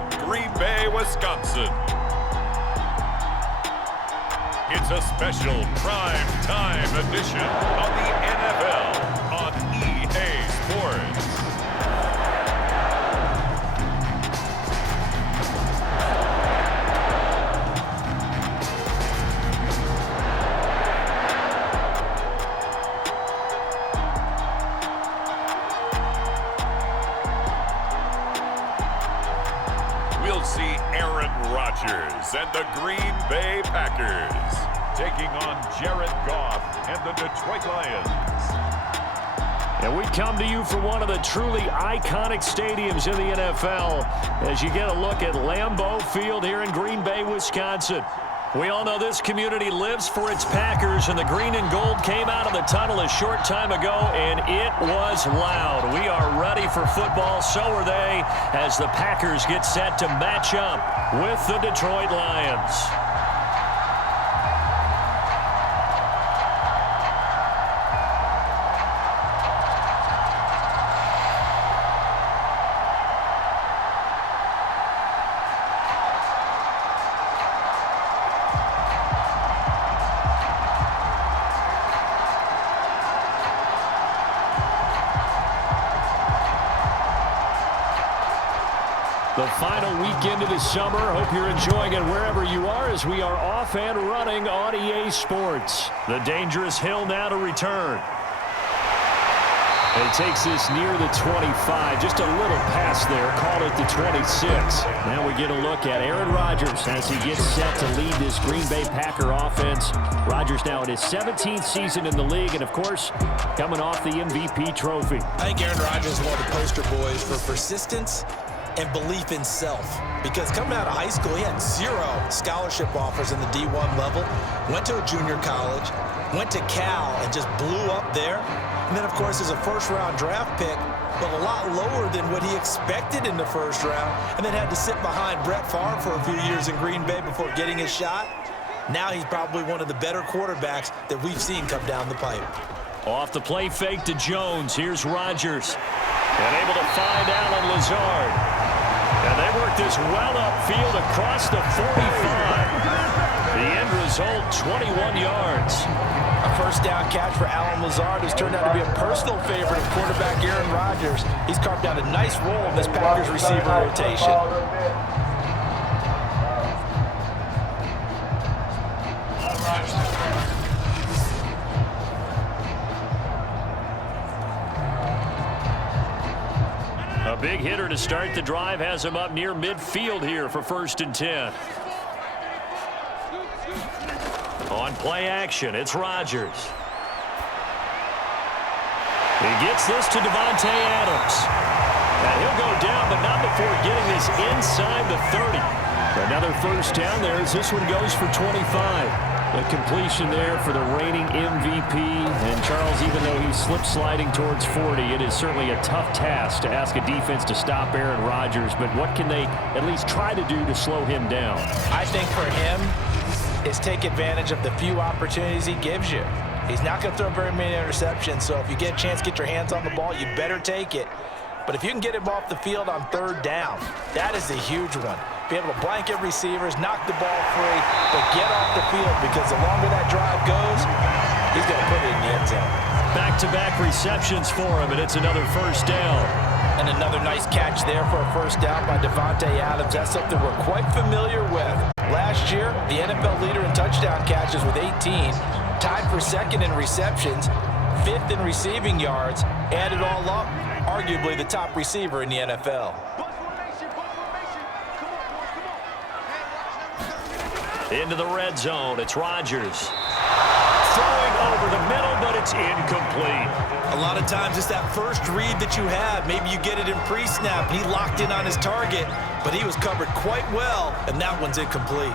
in Green Bay, Wisconsin. It's a special prime time edition of the NFL on EA Sports. We'll see Aaron Rodgers and the Green Bay Packers taking on Jared Goff and the Detroit Lions. And we come to you from one of the truly iconic stadiums in the NFL as you get a look at Lambeau Field here in Green Bay, Wisconsin. We all know this community lives for its Packers, and the green and gold came out of the tunnel a short time ago, and it was loud. We are ready for football, so are they, as the Packers get set to match up with the Detroit Lions. The final weekend of the summer. Hope you're enjoying it wherever you are as we are off and running on EA Sports. The dangerous hill now to return. It takes this near the 25. Just a little pass there. Called it the 26. Now we get a look at Aaron Rodgers as he gets set to lead this Green Bay Packer offense. Rodgers now in his 17th season in the league, and of course, coming off the MVP trophy. I think Aaron Rodgers is one of the poster boys for persistence and belief in self, because coming out of high school, he had 0 scholarship offers in the D1 level, went to a junior college, went to Cal and just blew up there, and then of course is a first-round draft pick, but a lot lower than what he expected in the first round, and then had to sit behind Brett Favre for a few years in Green Bay before getting his shot. Now he's probably one of the better quarterbacks that we've seen come down the pipe. Off the play fake to Jones. Here's Rodgers. And able to find Allen Lazard. And they work this well upfield across the 45. The end result, 21 yards. A first down catch for Allen Lazard has turned out to be a personal favorite of quarterback Aaron Rodgers. He's carved out a nice role in this Packers receiver rotation. A big hitter to start the drive has him up near midfield here for 1st and 10. On play action, it's Rodgers. He gets this to Davante Adams. And he'll go down, but not before getting this inside the 30. Another first down there as this one goes for 25. A completion there for the reigning MVP. And Charles, even though he's slip-sliding towards 40, it is certainly a tough task to ask a defense to stop Aaron Rodgers. But what can they at least try to do to slow him down? I think for him is take advantage of the few opportunities he gives you. He's not going to throw very many interceptions, so if you get a chance to get your hands on the ball, you better take it. But if you can get him off the field on 3rd down, that is a huge one. Be able to blanket receivers, knock the ball free, but get off the field, because the longer that drive goes, he's going to put it in the end zone. Back-to-back receptions for him, and it's another first down. And another nice catch there for a first down by Davante Adams. That's something we're quite familiar with. Last year, the NFL leader in touchdown catches with 18, tied for 2nd in receptions, 5th in receiving yards, add it all up, arguably the top receiver in the NFL. Into the red zone, it's Rodgers. Throwing over the middle, but it's incomplete. A lot of times it's that first read that you have. Maybe you get it in pre-snap. He locked in on his target, but he was covered quite well, and that one's incomplete.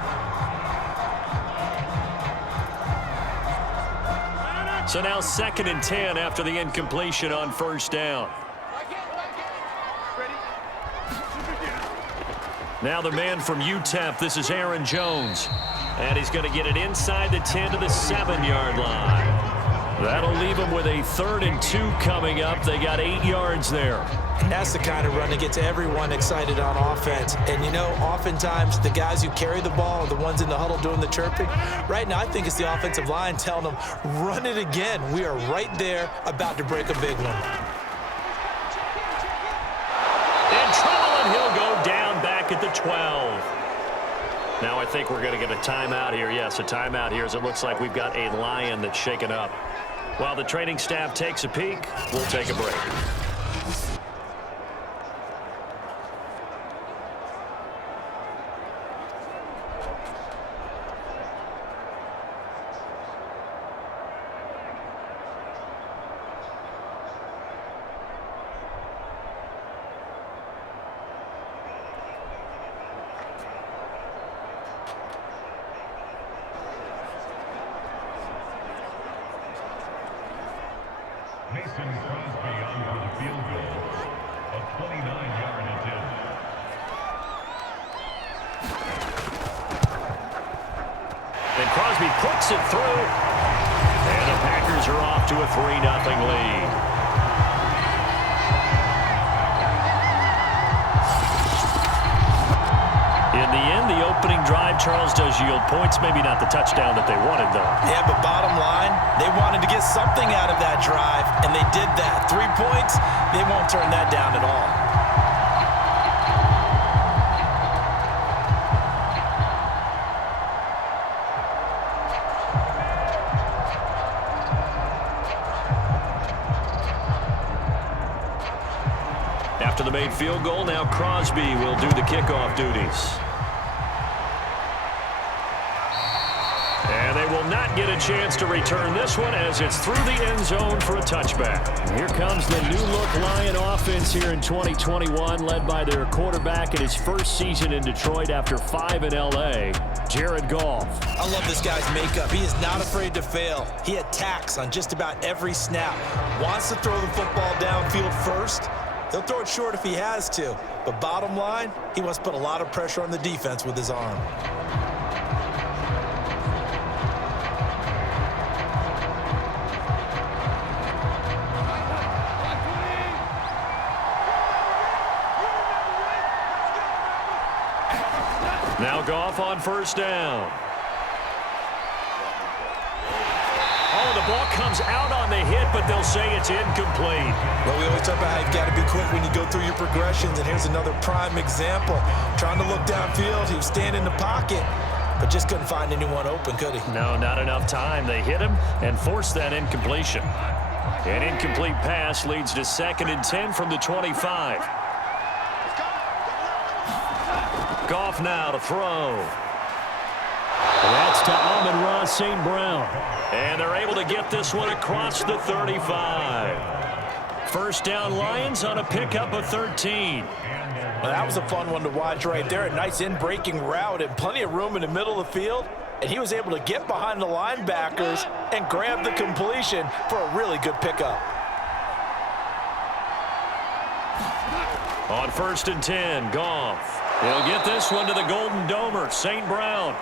So now 2nd and 10 after the incompletion on first down. Now the man from UTEP, this is Aaron Jones. And he's going to get it inside the 10 to the 7-yard line. That'll leave him with a 3rd and 2 coming up. They got 8 yards there. And that's the kind of run that gets everyone excited on offense. And, you know, oftentimes the guys who carry the ball are the ones in the huddle doing the chirping. Right now, I think it's the offensive line telling them, run it again. We are right there about to break a big one. In trouble, and he'll go down back at the 12. Now I think we're going to get a timeout here. Yes, a timeout here as it looks like we've got a Lion that's shaken up. While the training staff takes a peek, we'll take a break. Puts it through, and the Packers are off to a 3-0 lead. In the end, the opening drive, Charles, does yield points. Maybe not the touchdown that they wanted, though. Yeah, but bottom line, they wanted to get something out of that drive, and they did that. 3 points, they won't turn that down at all. After the made field goal, now Crosby will do the kickoff duties. And they will not get a chance to return this one as it's through the end zone for a touchback. Here comes the new-look Lion offense here in 2021, led by their quarterback in his first season in Detroit after 5 in L.A., Jared Goff. I love this guy's makeup. He is not afraid to fail. He attacks on just about every snap. Wants to throw the football downfield first. He'll throw it short if he has to. But bottom line, he wants to put a lot of pressure on the defense with his arm. Now Goff on first down. Oh, the ball comes out on the hit, but they'll say it's incomplete. Well, we always talk about how you've got to be quick when you go through your progressions, and here's another prime example. Trying to look downfield, he was standing in the pocket, but just couldn't find anyone open, could he? No, not enough time. They hit him and forced that incompletion. An incomplete pass leads to 2nd and 10 from the 25. Goff now to throw. That's to Amon-Ra St. Brown. And they're able to get this one across the 35. First down Lions on a pickup of 13. Well, that was a fun one to watch right there. A nice in-breaking route and plenty of room in the middle of the field. And he was able to get behind the linebackers and grab the completion for a really good pickup. On 1st and 10, Goff. He'll get this one to the Golden Domer, St. Brown.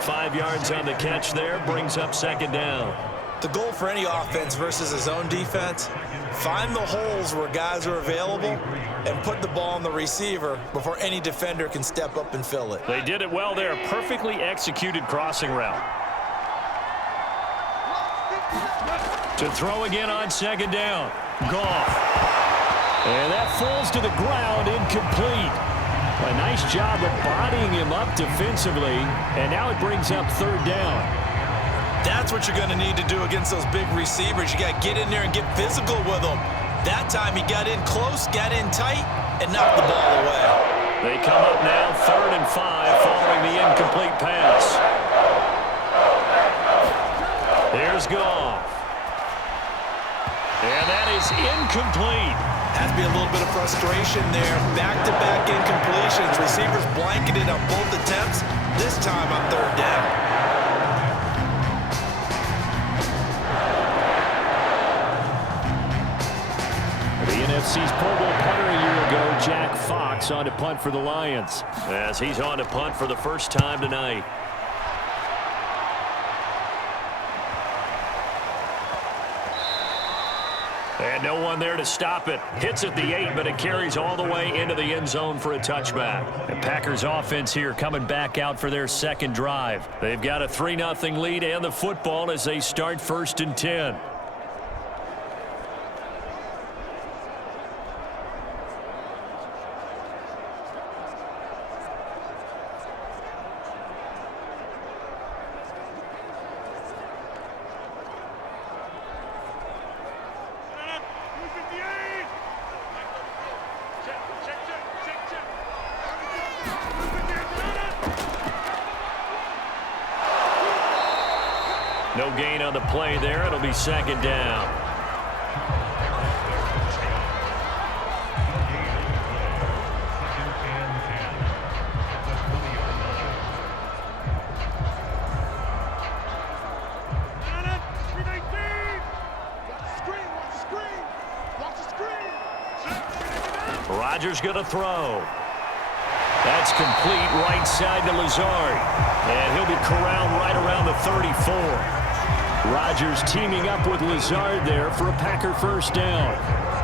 5 yards on the catch there, brings up 2nd down. The goal for any offense versus a zone defense, find the holes where guys are available and put the ball on the receiver before any defender can step up and fill it. They did it well there, perfectly executed crossing route. To throw again on 2nd down, Goff. And that falls to the ground, incomplete. A nice job of bodying him up defensively, and now it brings up 3rd down. That's what you're going to need to do against those big receivers. You got to get in there and get physical with them. That time he got in close, got in tight, and knocked the ball away. They come up now 3rd and 5 following the incomplete pass. Here's Goff. And that is incomplete. Has to be a little bit of frustration there. Back-to-back incompletions. Receivers blanketed on both attempts, this time on 3rd down. The NFC's Pro Bowl punter a year ago, Jack Fox, on to punt for the Lions, as he's on to punt for the first time tonight. And no one there to stop it. Hits at the 8, but it carries all the way into the end zone for a touchback. The Packers offense here coming back out for their second drive. They've got a 3-0 lead and the football as they start 1st and 10. No gain on the play there. It'll be 2nd down. Rodgers going to throw. That's complete right side to Lazard. And he'll be corralled right around the 34. Rodgers teaming up with Lazard there for a Packer 1st down.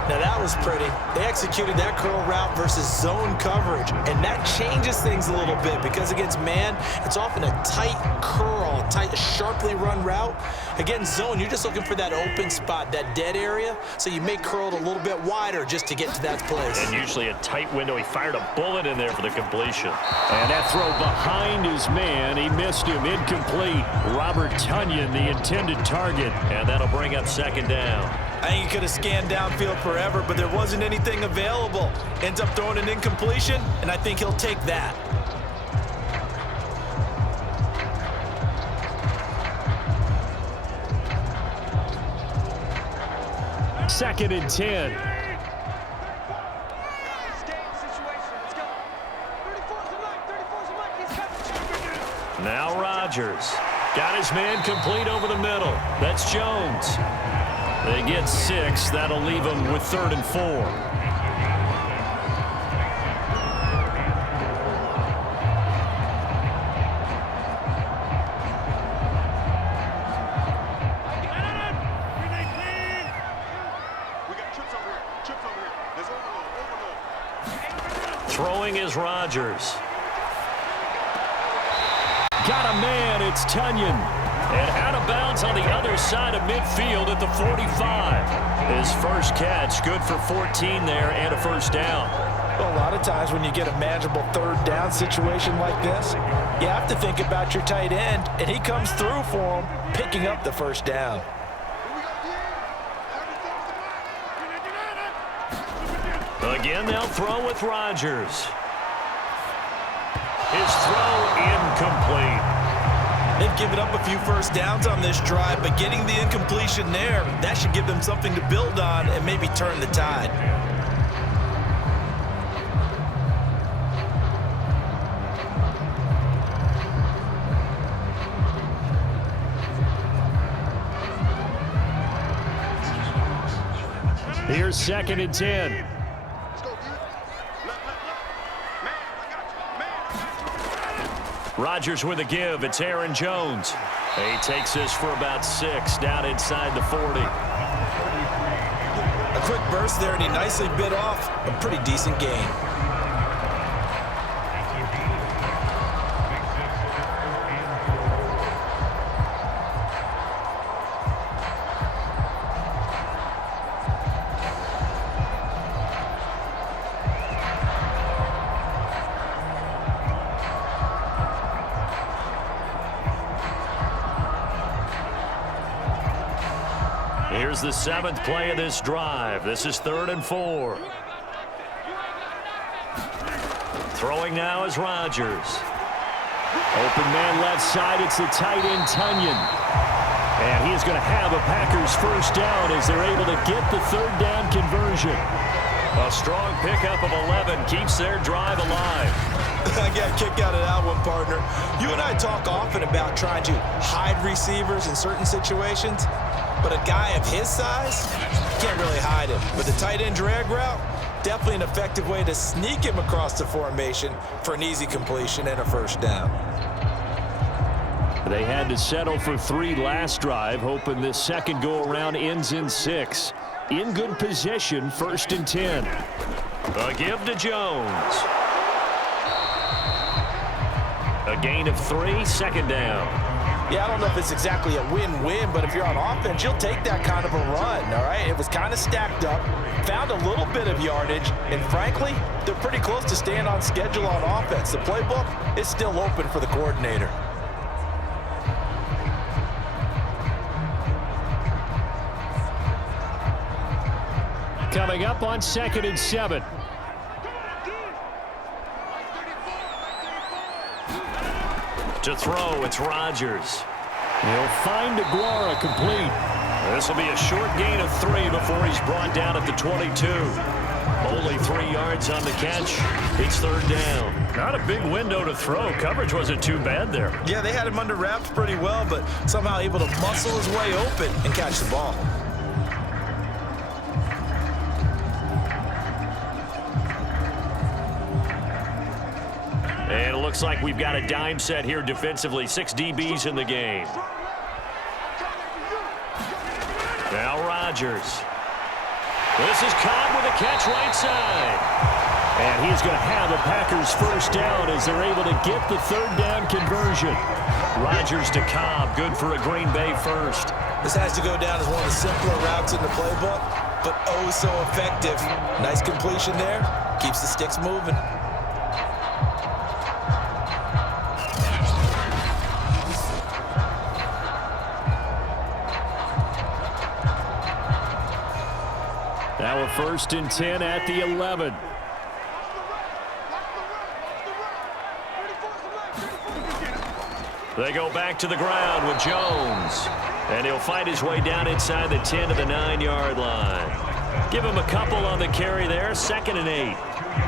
Now that was pretty. They executed that curl route versus zone coverage, and that changes things a little bit because against man, it's often a tight curl, tight, sharply run route. Against zone, you're just looking for that open spot, that dead area, so you may curl it a little bit wider just to get to that place. And usually a tight window. He fired a bullet in there for the completion. And that throw behind his man. He missed him. Incomplete. Robert Tonyan, the intended target, and that'll bring up 2nd down. I think he could have scanned downfield forever, but there wasn't anything available. Ends up throwing an incompletion, and I think he'll take that. Second and 10. Now Rodgers. Got his man complete over the middle. That's Jones. They get 6. That'll leave them with 3rd and 4. Throwing is Rodgers. Got a man. It's Tonyan. And out of bounds on the other side of midfield at the 45. His first catch, good for 14 there and a 1st down. Well, a lot of times when you get a manageable 3rd down situation like this, you have to think about your tight end, and he comes through for him, picking up the 1st down. Again, they'll throw with Rodgers. His throw incomplete. They've given up a few 1st downs on this drive, but getting the incompletion there, that should give them something to build on and maybe turn the tide. Here's 2nd and 10. Rodgers with a give. It's Aaron Jones. He takes this for about 6 down inside the 40. A quick burst there, and he nicely bit off a pretty decent gain. Here's the 7th play of this drive. This is 3rd and 4. Throwing now is Rodgers. Open man left side. It's the tight end Tonyan. And he is going to have a Packers 1st down as they're able to get the 3rd down conversion. A strong pickup of 11 keeps their drive alive. I got a kick out of that one, partner. You and I talk often about trying to hide receivers in certain situations. But a guy of his size, you can't really hide him. With the tight end drag route, definitely an effective way to sneak him across the formation for an easy completion and a 1st down. They had to settle for 3 last drive, hoping this second go-around ends in 6. in good position, 1st and 10. A give to Jones. A gain of 3, 2nd down. Yeah, I don't know if it's exactly a win-win, but if you're on offense, you'll take that kind of a run, all right? It was kind of stacked up, found a little bit of yardage, and frankly, they're pretty close to staying on schedule on offense. The playbook is still open for the coordinator. Coming up on 2nd and 7. To throw, it's Rodgers. He'll find Aguara complete. This will be a short gain of 3 before he's brought down at the 22. Only 3 yards on the catch. It's 3rd down. Not a big window to throw. Coverage wasn't too bad there. Yeah, they had him under wraps pretty well, but somehow able to muscle his way open and catch the ball. And it looks like we've got a dime set here defensively. 6 DBs in the game. Now Rodgers. This is Cobb with a catch right side. And he's going to have the Packers 1st down as they're able to get the 3rd down conversion. Rodgers to Cobb, good for a Green Bay 1st. This has to go down as one of the simpler routes in the playbook, but oh so effective. Nice completion there. Keeps the sticks moving. Now a 1st and 10 at the 11. They go back to the ground with Jones. And he'll fight his way down inside the 10 to the 9-yard line. Give him a couple on the carry there. 2nd and 8.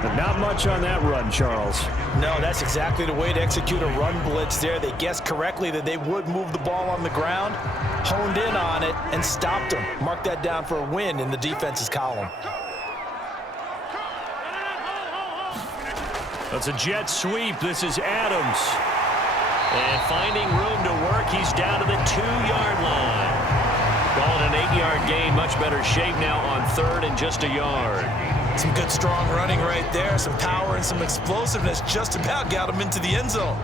But not much on that run, Charles. No, that's exactly the way to execute a run blitz there. They guessed correctly that they would move the ball on the ground, honed in on it, and stopped them. Mark that down for a win in the defense's column. That's a jet sweep. This is Adams. And finding room to work, he's down to the 2-yard line. Called an 8-yard gain. Much better shape now on 3rd and just a yard. Some good, strong running right there. Some power and some explosiveness just about got him into the end zone.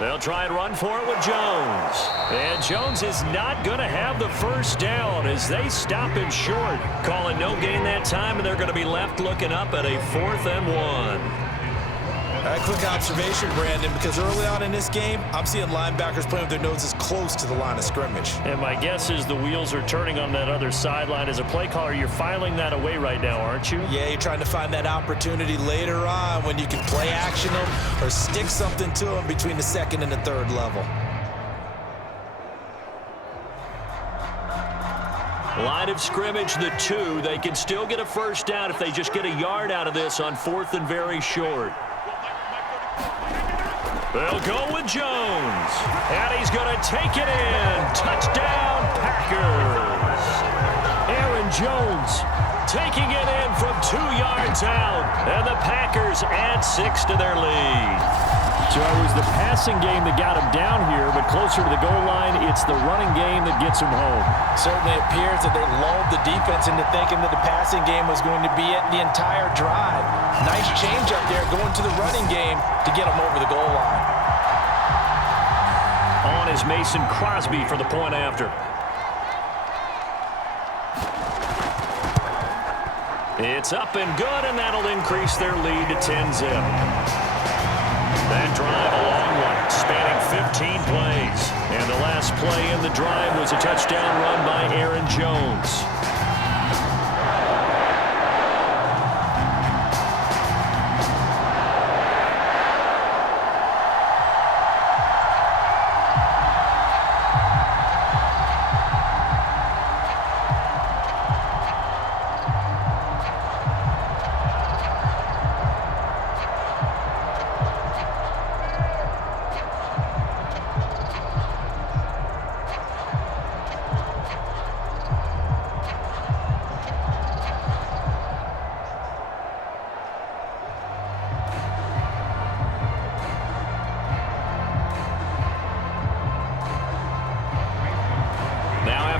They'll try and run for it with Jones. And Jones is not going to have the 1st down as they stop him short. Calling no gain that time, and they're going to be left looking up at a 4th and 1. All right, quick observation, Brandon, because early on in this game, I'm seeing linebackers playing with their noses close to the line of scrimmage. And my guess is the wheels are turning on that other sideline. As a play caller, you're filing that away right now, aren't you? Yeah, you're trying to find that opportunity later on when you can play action them or stick something to them between the 2nd and the 3rd level. Line of scrimmage, the 2. They can still get a 1st down if they just get a yard out of this on 4th and very short. They'll go with Jones. And he's going to take it in. Touchdown, Packers. Aaron Jones taking it in from 2 yards out. And the Packers add 6 to their lead. So it was the passing game that got him down here, but closer to the goal line, it's the running game that gets him home. Certainly appears that they lulled the defense into thinking that the passing game was going to be it the entire drive. Nice change up there going to the running game to get them over the goal line. On is Mason Crosby for the point after. It's up and good, and that'll increase their lead to 10-zip. That drive, a long one, spanning 15 plays. And the last play in the drive was a touchdown run by Aaron Jones.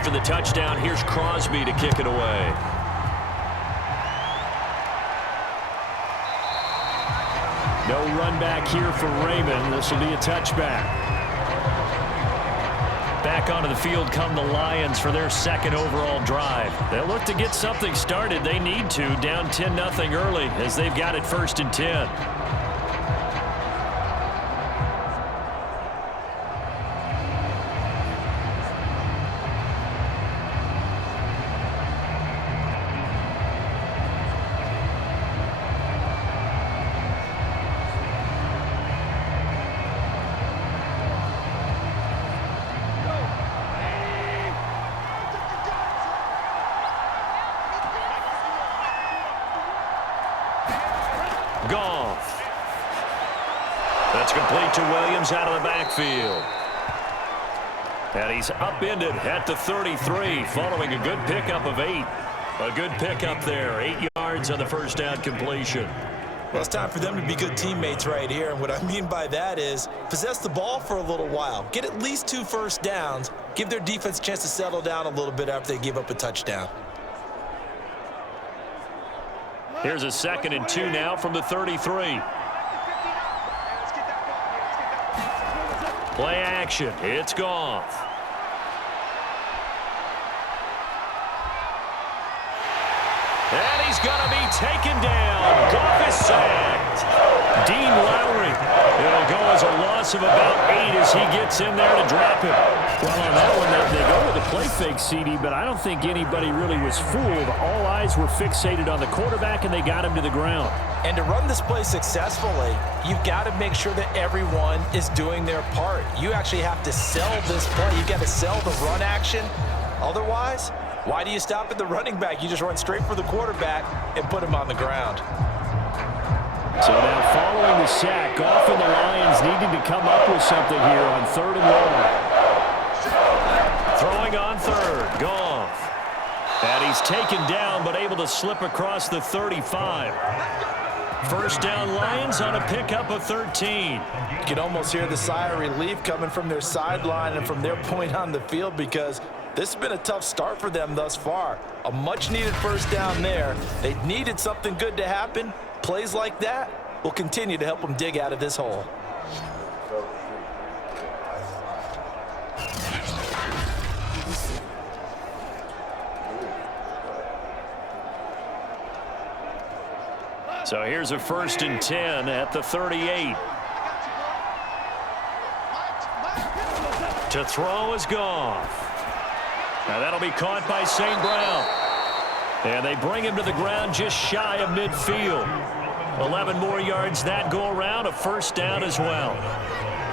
after the touchdown. Here's Crosby to kick it away. No run back here for Raymond. This will be a touchback. Back onto the field come the Lions for their second overall drive. They'll look to get something started. They need to, down 10-0 early as they've got it 1st and 10. Goff. That's complete to Williams out of the backfield. And he's upended at the 33 following a good pickup of 8. A good pickup there. 8 yards on the first down completion. Well, it's time for them to be good teammates right here. And what I mean by that is possess the ball for a little while. Get at least 2 first downs. Give their defense a chance to settle down a little bit after they give up a touchdown. Here's a 2nd and 2 now from the 33. Play action. It's Goff. And he's going to be taken down. Goff is sacked. Dean Lowry. It'll go as a loss of about 8 as he gets in there to drop him. Well, on that one, they go with a play fake, CD, but I don't think anybody really was fooled. All eyes were fixated on the quarterback, and they got him to the ground. And to run this play successfully, you've got to make sure that everyone is doing their part. You actually have to sell this play. You've got to sell the run action. Otherwise, why do you stop at the running back? You just run straight for the quarterback and put him on the ground. So now following the sack, Goff and the Lions needing to come up with something here on 3rd and long. Throwing on 3rd, Goff. And he's taken down but able to slip across the 35. First down Lions on a pickup of 13. You can almost hear the sigh of relief coming from their sideline and from their point on the field because this has been a tough start for them thus far. A much-needed first down there. They needed something good to happen. Plays like that will continue to help them dig out of this hole. So here's a 1st and 10 at the 38. To throw is Goff. Now that'll be caught by St. Brown. And they bring him to the ground just shy of midfield. 11 more yards that go around, a first down as well.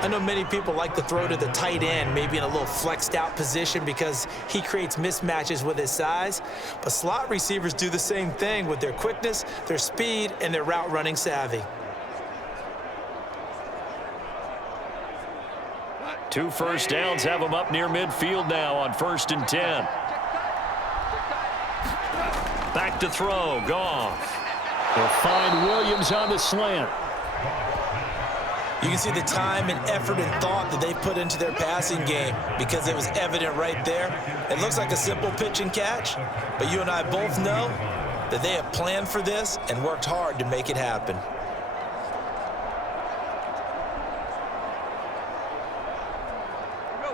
I know many people like to throw to the tight end, maybe in a little flexed out position because he creates mismatches with his size. But slot receivers do the same thing with their quickness, their speed, and their route running savvy. 2 first downs have them up near midfield now on 1st and 10. Back to throw, Goff. They'll find Williams on the slant. You can see the time and effort and thought that they put into their passing game because it was evident right there. It looks like a simple pitch and catch, but you and I both know that they have planned for this and worked hard to make it happen.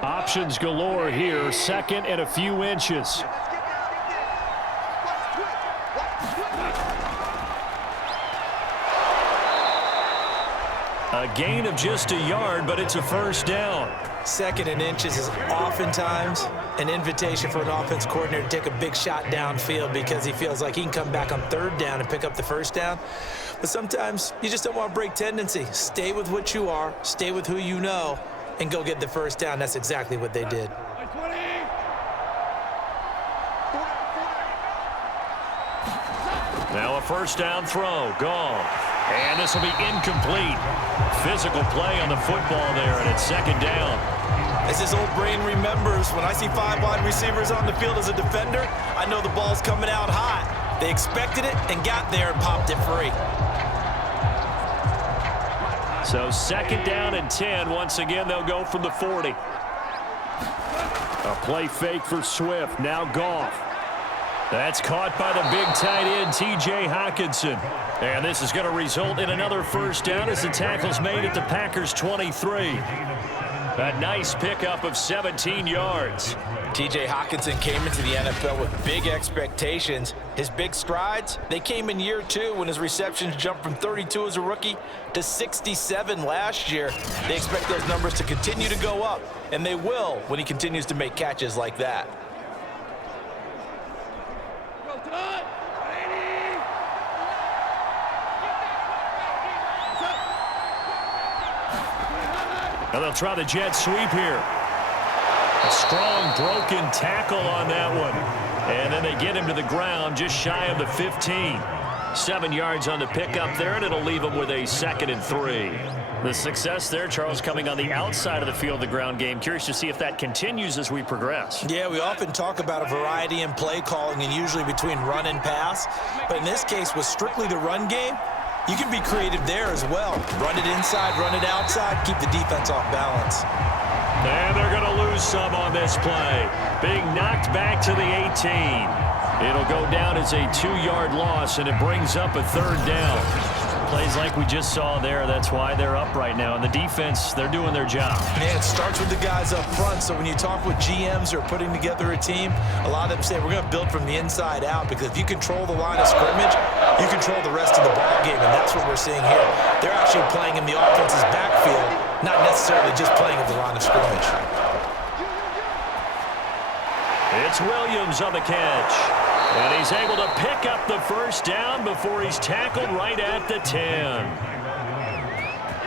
Options galore here, 2nd and a few inches. A gain of just a yard, but it's a first down. 2nd and inches is oftentimes an invitation for an offense coordinator to take a big shot downfield because he feels like he can come back on 3rd down and pick up the first down. But sometimes you just don't want to break tendency. Stay with what you are, stay with who you know, and go get the first down. That's exactly what they did. Now a first down throw, gone. And this will be incomplete. Physical play on the football there, and it's 2nd down. As his old brain remembers, when I see 5 wide receivers on the field as a defender, I know the ball's coming out hot. They expected it and got there and popped it free. So 2nd down and 10. Once again, they'll go from the 40. A play fake for Swift. Now Goff. That's caught by the big tight end, T.J. Hockenson. And this is going to result in another first down as the tackle's made at the Packers' 23. A nice pickup of 17 yards. T.J. Hockenson came into the NFL with big expectations. His big strides, they came in year 2 when his receptions jumped from 32 as a rookie to 67 last year. They expect those numbers to continue to go up, and they will when he continues to make catches like that. And they'll try the jet sweep here. A strong broken tackle on that one. And then they get him to the ground just shy of the 15. 7 yards on the pickup there, and it'll leave him with a 2nd and 3. The success there, Charles, coming on the outside of the field, the ground game. Curious to see if that continues as we progress. Yeah, we often talk about a variety in play calling and usually between run and pass. But in this case, with strictly the run game, you can be creative there as well. Run it inside, run it outside, keep the defense off balance. And they're going to lose some on this play. Being knocked back to the 18. It'll go down as a 2-yard loss, and it brings up a 3rd down. Plays like we just saw there, that's why they're up right now. And the defense, they're doing their job. Yeah, it starts with the guys up front. So when you talk with GMs who are putting together a team, a lot of them say we're going to build from the inside out, because if you control the line of scrimmage, you control the rest of the ball game, and that's what we're seeing here. They're actually playing in the offense's backfield, not necessarily just playing at the line of scrimmage. It's Williams on the catch. And he's able to pick up the first down before he's tackled right at the 10.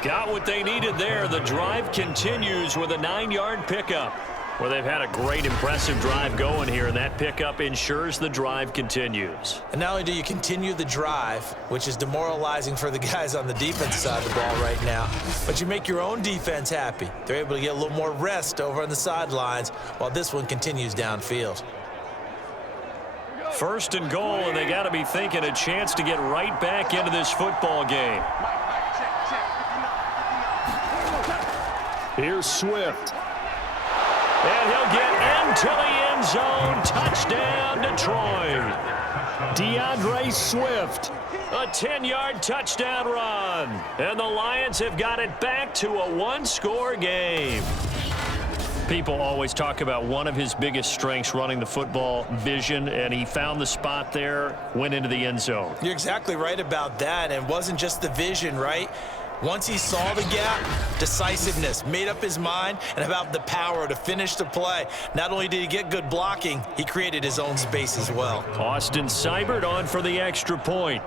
Got what they needed there. The drive continues with a 9-yard pickup. Well, they've had a great, impressive drive going here, and that pickup ensures the drive continues. And not only do you continue the drive, which is demoralizing for the guys on the defense side of the ball right now, but you make your own defense happy. They're able to get a little more rest over on the sidelines while this one continues downfield. 1st and goal, and they got to be thinking a chance to get right back into this football game. Here's Swift. And he'll get into the end zone. Touchdown, Detroit. DeAndre Swift. A 10-yard touchdown run. And the Lions have got it back to a 1-score game. People always talk about one of his biggest strengths, running the football, vision, and he found the spot there, went into the end zone. You're exactly right about that, and it wasn't just the vision, right? Once he saw the gap, decisiveness, made up his mind, and about the power to finish the play. Not only did he get good blocking, he created his own space as well. Austin Seibert on for the extra point.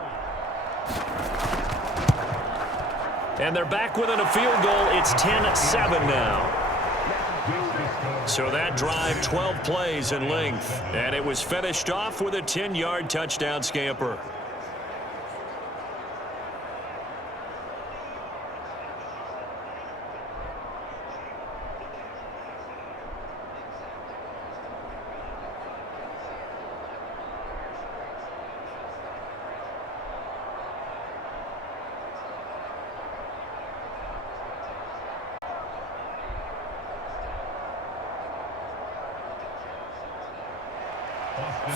And they're back within a field goal. It's 10-7 now. So that drive, 12 plays in length. And it was finished off with a 10-yard touchdown scamper.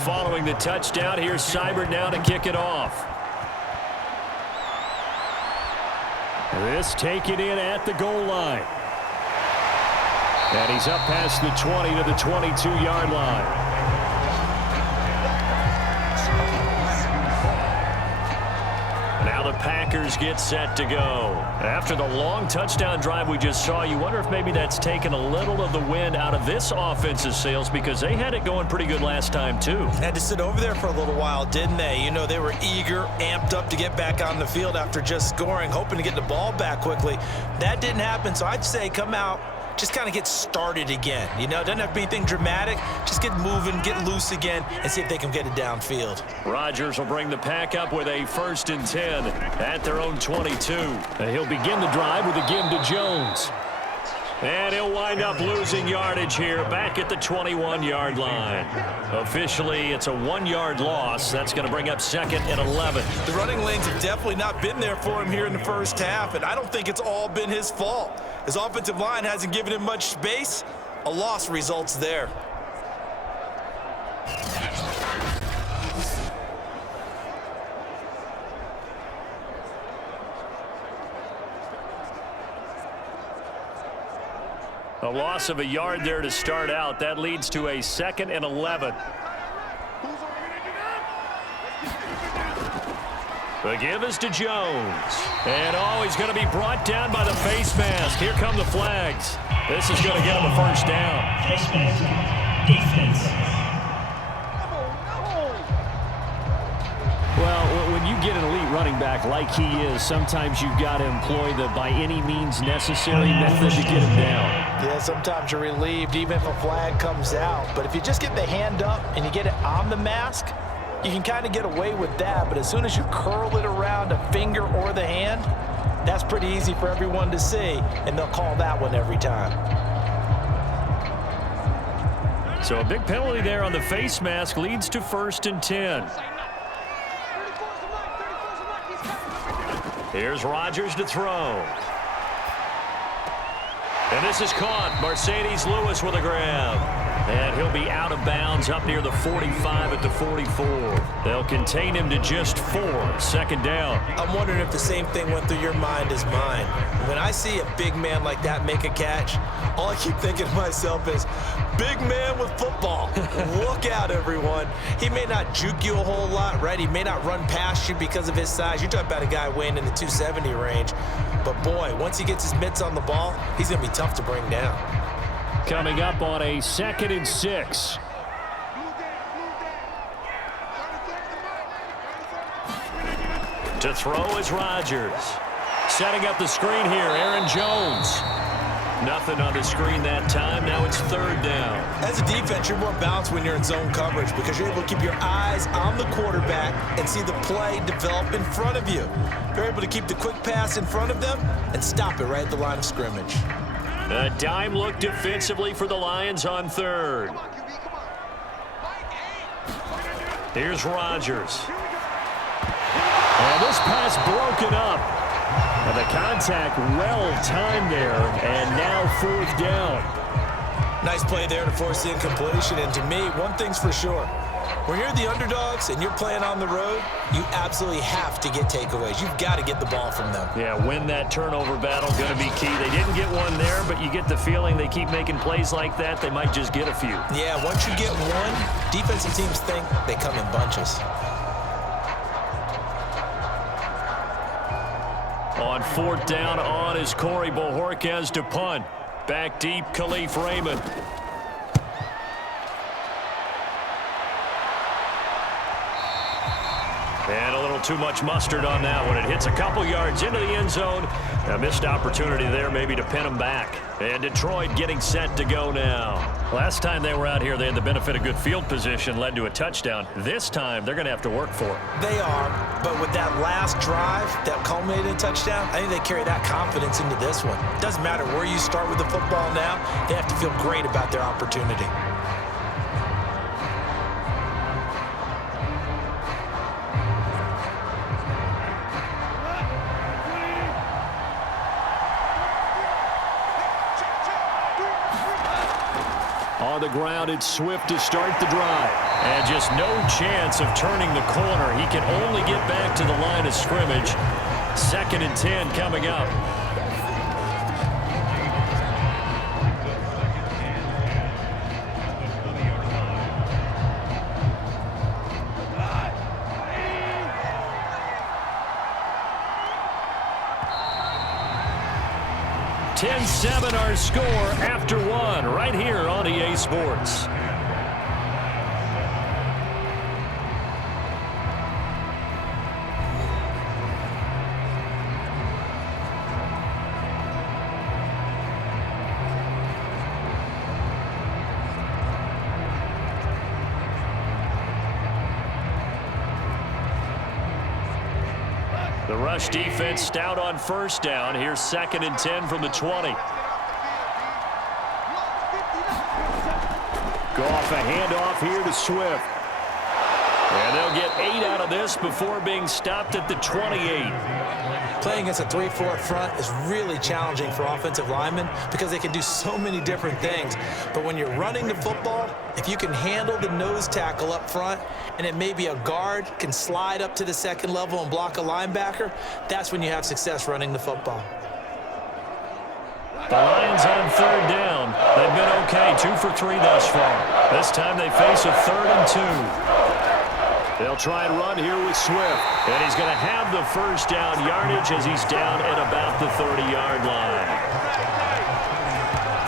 Following the touchdown, here's Seibert now to kick it off. This taken in at the goal line. And he's up past the 20 to the 22-yard line. Now the Packers get set to go. After the long touchdown drive we just saw, you wonder if maybe that's taken a little of the wind out of this offense's sails, because they had it going pretty good last time too. Had to sit over there for a little while, didn't they? You know, they were eager, amped up to get back on the field after just scoring, hoping to get the ball back quickly. That didn't happen, so I'd say come out, just kind of get started again. You know, it doesn't have to be anything dramatic. Just get moving, get loose again, and see if they can get it downfield. Rodgers will bring the pack up with a 1st and 10 at their own 22. He'll begin the drive with a give to Jones. And he'll wind up losing yardage here back at the 21-yard line. Officially, it's a 1-yard loss. That's going to bring up 2nd and 11. The running lanes have definitely not been there for him here in the first half, and I don't think it's all been his fault. His offensive line hasn't given him much space, A loss results there. A loss of a yard there to start out. That leads to a 2nd and 11. The give is to Jones. And he's going to be brought down by the face mask. Here come the flags. This is going to get him a first down. Face mask, defense. Well, when you get an elite running back like he is, sometimes you've got to employ the by any means necessary method to get him down. Yeah, sometimes you're relieved even if a flag comes out. But if you just get the hand up and you get it on the mask, you can kind of get away with that. But as soon as you curl it around a finger or the hand, that's pretty easy for everyone to see, and they'll call that one every time. So a big penalty there on the face mask leads to 1st and 10. Here's Rodgers to throw. And this is caught. Mercedes Lewis with a grab. And he'll be out of bounds up near the 45 at the 44. They'll contain him to just 4. 2nd down. I'm wondering if the same thing went through your mind as mine. When I see a big man like that make a catch, all I keep thinking to myself is, big man with football. Look out, everyone. He may not juke you a whole lot, right? He may not run past you because of his size. You're talking about a guy weighing in the 270 range. But, boy, once he gets his mitts on the ball, he's going to be tough to bring down. Coming up on a 2nd and 6. To throw is Rodgers. Setting up the screen here, Aaron Jones. Nothing on the screen that time. Now it's 3rd down. As a defense, you're more balanced when you're in zone coverage because you're able to keep your eyes on the quarterback and see the play develop in front of you. You're able to keep the quick pass in front of them and stop it right at the line of scrimmage. A dime look defensively for the Lions on 3rd. Here's Rodgers. And this pass broken up. And the contact well-timed there, and now 4th down. Nice play there to force the incompletion, and to me, one thing's for sure. When you're the underdogs and you're playing on the road, you absolutely have to get takeaways. You've got to get the ball from them. Yeah, win that turnover battle, going to be key. They didn't get one there, but you get the feeling they keep making plays like that, they might just get a few. Yeah, once you get one, defensive teams think they come in bunches. On 4th down, on is Corey Bojorquez to punt. Back deep, Khalif Raymond. And a little too much mustard on that one. It hits a couple yards into the end zone. A missed opportunity there maybe to pin them back. And Detroit getting set to go now. Last time they were out here, they had the benefit of good field position, led to a touchdown. This time, they're going to have to work for it. They are, but with that last drive that culminated in a touchdown, I think they carry that confidence into this one. Doesn't matter where you start with the football now, they have to feel great about their opportunity. On the ground, it's Swift to start the drive. And just no chance of turning the corner. He can only get back to the line of scrimmage. 2nd and 10 coming up. (10-7) our score after 1 right here on EA Sports. The rush defense stout on 1st down. Here's 2nd and 10 from the 20. Goff a handoff here to Swift. And they'll get 8 out of this before being stopped at the 28. Playing against a 3-4 front is really challenging for offensive linemen because they can do so many different things. But when you're running the football, if you can handle the nose tackle up front, and it may be a guard can slide up to the second level and block a linebacker, that's when you have success running the football. The Lions on 3rd down. They've been okay, 2 for 3 thus far. This time they face a 3rd and 2. They'll try and run here with Swift. And he's going to have the first down yardage as he's down at about the 30-yard line.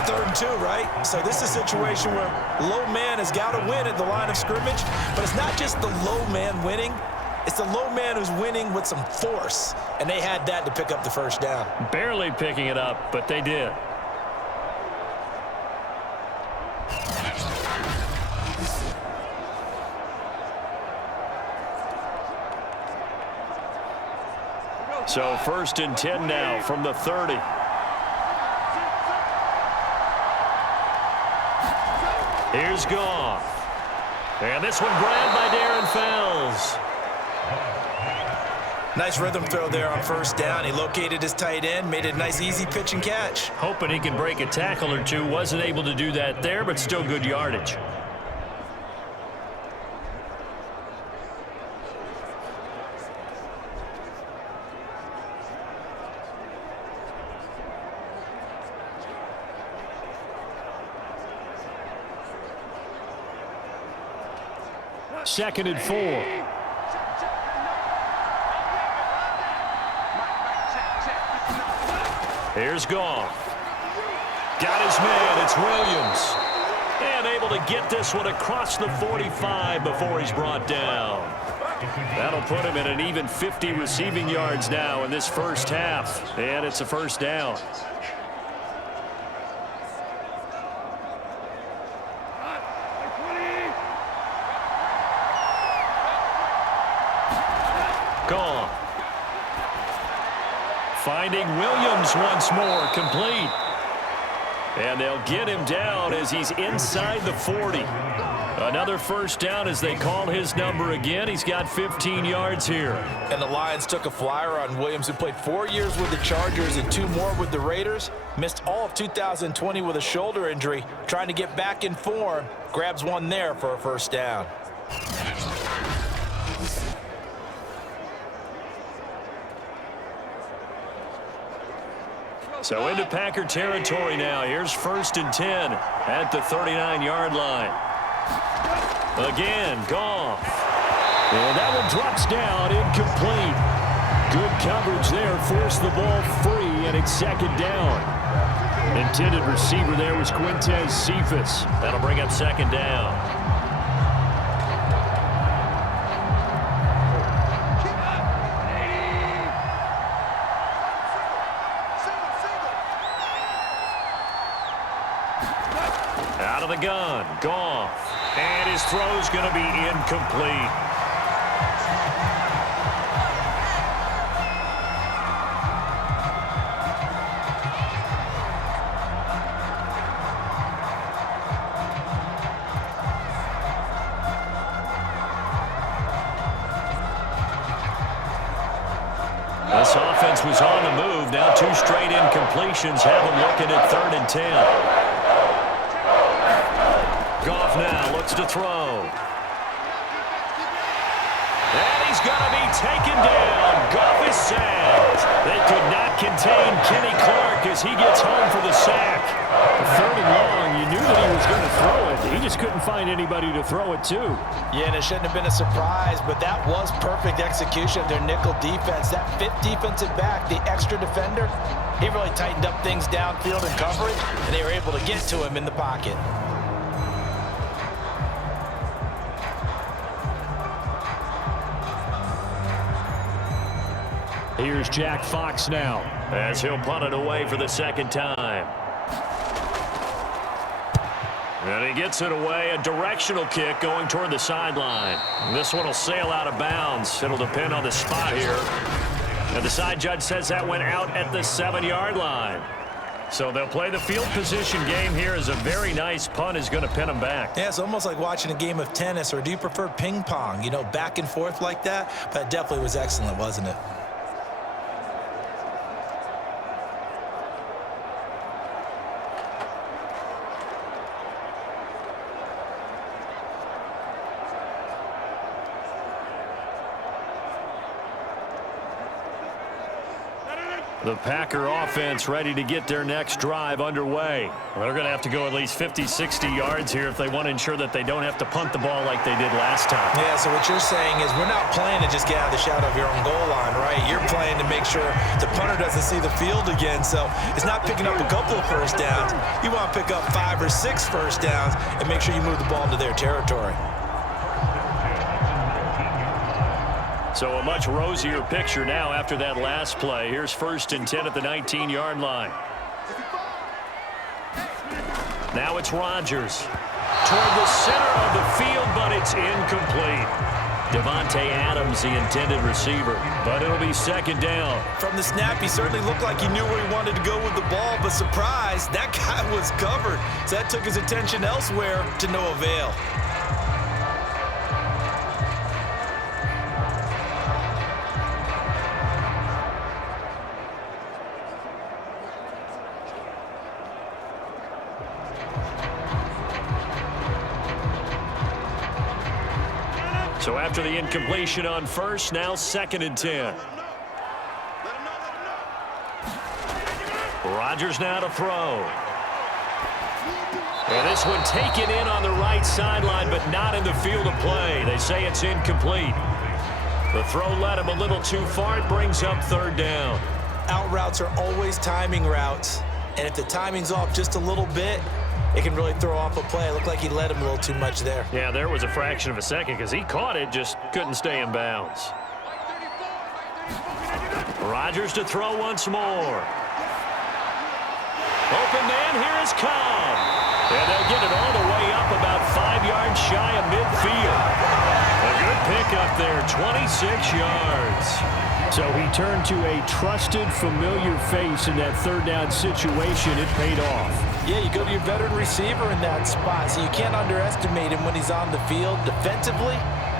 3rd and 2, right? So this is a situation where low man has got to win at the line of scrimmage. But it's not just the low man winning. It's the low man who's winning with some force. And they had that to pick up the first down. Barely picking it up, but they did. So 1st and 10 now from the 30. Here's Goff. And this one grabbed by Darren Fells. Nice rhythm throw there on 1st down. He located his tight end, made it a nice easy pitch and catch. Hoping he can break a tackle or two. Wasn't able to do that there, but still good yardage. Second and 4. Here's Goff. Got his man. It's Williams. And able to get this one across the 45 before he's brought down. That'll put him at an even 50 receiving yards now in this first half. And it's a first down. Goff. Finding Williams once more, complete. And they'll get him down as he's inside the 40. Another first down as they call his number again. He's got 15 yards here. And the Lions took a flyer on Williams, who played 4 years with the Chargers and 2 more with the Raiders. Missed all of 2020 with a shoulder injury. Trying to get back in form. Grabs one there for a first down. So into Packer territory now. Here's 1st and 10 at the 39-yard line. Again, Goff. And that one drops down, incomplete. Good coverage there, forced the ball free, and it's 2nd down. Intended receiver there was Quintez Cephas. That'll bring up 2nd down. Out of the gun, Goff. And his throw's going to be incomplete. This offense was on the move. Now 2 straight incompletions have them looking at 3rd and 10. Goff now looks to throw. And he's going to be taken down. Goff is sacked. They could not contain Kenny Clark as he gets home for the sack. 3rd and long, you knew that he was going to throw it. He just couldn't find anybody to throw it to. Yeah, and it shouldn't have been a surprise, but that was perfect execution of their nickel defense. That 5th defensive back, the extra defender, he really tightened up things downfield in coverage, and they were able to get to him in the pocket. Here's Jack Fox now as he'll punt it away for the 2nd time. And he gets it away, a directional kick going toward the sideline. This one will sail out of bounds. It'll depend on the spot here. And the side judge says that went out at the 7-yard line. So they'll play the field position game here as a very nice punt is going to pin them back. Yeah, it's almost like watching a game of tennis, or do you prefer ping pong? You know, back and forth like that? But it definitely was excellent, wasn't it? The Packer offense ready to get their next drive underway. Well, they're going to have to go at least 50, 60 yards here if they want to ensure that they don't have to punt the ball like they did last time. Yeah, so what you're saying is we're not playing to just get out of the shadow of your own goal line, right? You're playing to make sure the punter doesn't see the field again. So it's not picking up a couple of first downs. You want to pick up 5 or 6 first downs and make sure you move the ball into their territory. So a much rosier picture now after that last play. Here's 1st and 10 at the 19-yard line. Now it's Rodgers toward the center of the field, but it's incomplete. Devontae Adams, the intended receiver, but it'll be 2nd down. From the snap, he certainly looked like he knew where he wanted to go with the ball, but surprise, that guy was covered. So that took his attention elsewhere to no avail. So after the incompletion on 1st, now 2nd and 10. Rodgers now to throw. And this one taken in on the right sideline, but not in the field of play. They say it's incomplete. The throw led him a little too far. It brings up 3rd down. Out routes are always timing routes, and if the timing's off just a little bit, it can really throw off a play. It looked like he led him a little too much there. Yeah, there was a fraction of a second because he caught it, just couldn't stay in bounds. Rodgers to throw once more. Open man, here is Cobb. And they'll get it all the way up about 5 yards shy of midfield. A good pickup there, 26 yards. So he turned to a trusted, familiar face in that 3rd down situation. It paid off. Yeah, you go to your veteran receiver in that spot, so you can't underestimate him when he's on the field defensively.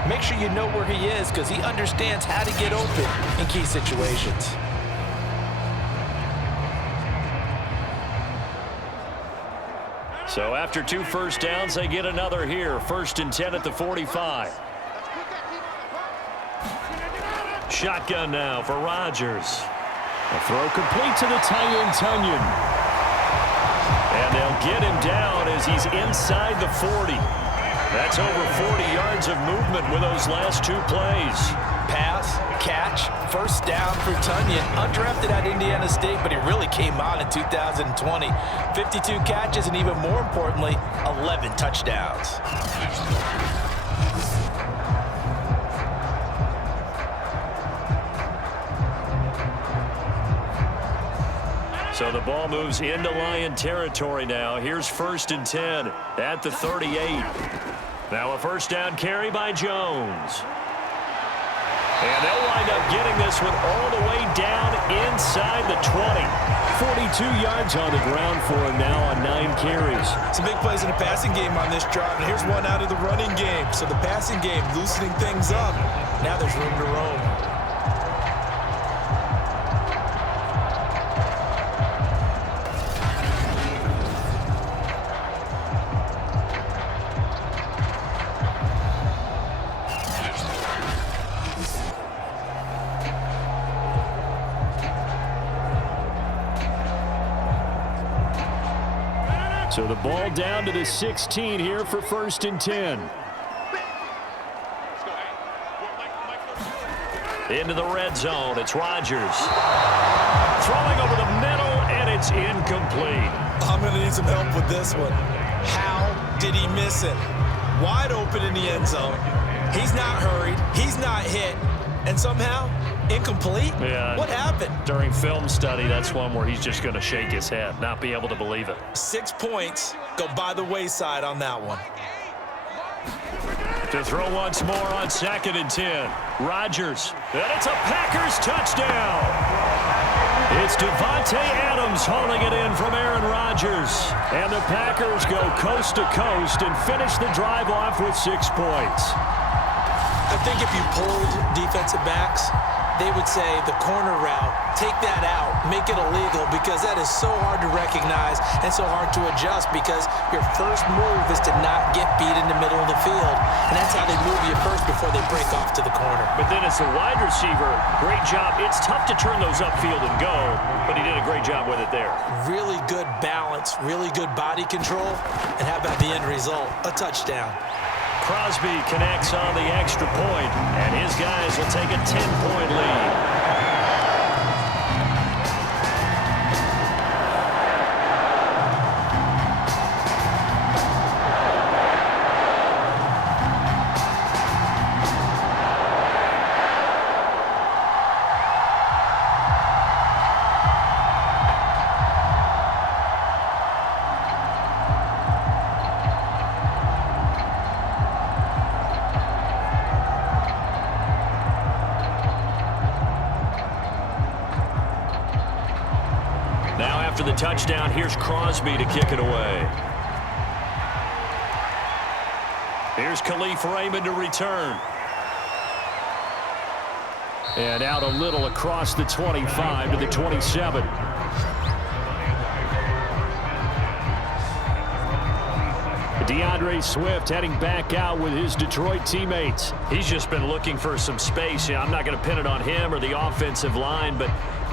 Make sure you know where he is because he understands how to get open in key situations. So after 2 first downs, they get another here. 1st and 10 at the 45. Shotgun now for Rodgers. A throw complete to the tight end, Tunyon. And they'll get him down as he's inside the 40. That's over 40 yards of movement with those last 2 plays. Pass, catch, 1st down for Tunyon. Undrafted at Indiana State, but he really came on in 2020. 52 catches, and even more importantly, 11 touchdowns. So the ball moves into Lion territory now. Here's 1st and 10 at the 38. Now a 1st down carry by Jones. And they'll wind up getting this one all the way down inside the 20. 42 yards on the ground for him now on 9 carries. Some big plays in the passing game on this drive, and here's one out of the running game. So the passing game loosening things up. Now there's room to roam. So the ball down to the 16 here for 1st and 10. Into the red zone, it's Rodgers. Throwing over the middle, and it's incomplete. I'm going to need some help with this one. How did he miss it? Wide open in the end zone. He's not hurried. He's not hit. And somehow, incomplete? Yeah. What happened? During film study, that's one where he's just going to shake his head, not be able to believe it. 6 points go by the wayside on that one. To throw once more on 2nd and 10. Rodgers. And it's a Packers touchdown. It's Davante Adams hauling it in from Aaron Rodgers. And the Packers go coast to coast and finish the drive off with 6 points. I think if you polled defensive backs, they would say the corner route, take that out, make it illegal, because that is so hard to recognize and so hard to adjust, because your first move is to not get beat in the middle of the field. And that's how they move you first before they break off to the corner. But then as a wide receiver, great job. It's tough to turn those upfield and go, but he did a great job with it there. Really good balance, really good body control, and how about the end result? A touchdown. Crosby connects on the extra point, and his guys will take a 10-point lead. After the touchdown, here's Crosby to kick it away. Here's Khalif Raymond to return. And out a little across the 25 to the 27. DeAndre Swift heading back out with his Detroit teammates. He's just been looking for some space. I'm not going to pin it on him or the offensive line, but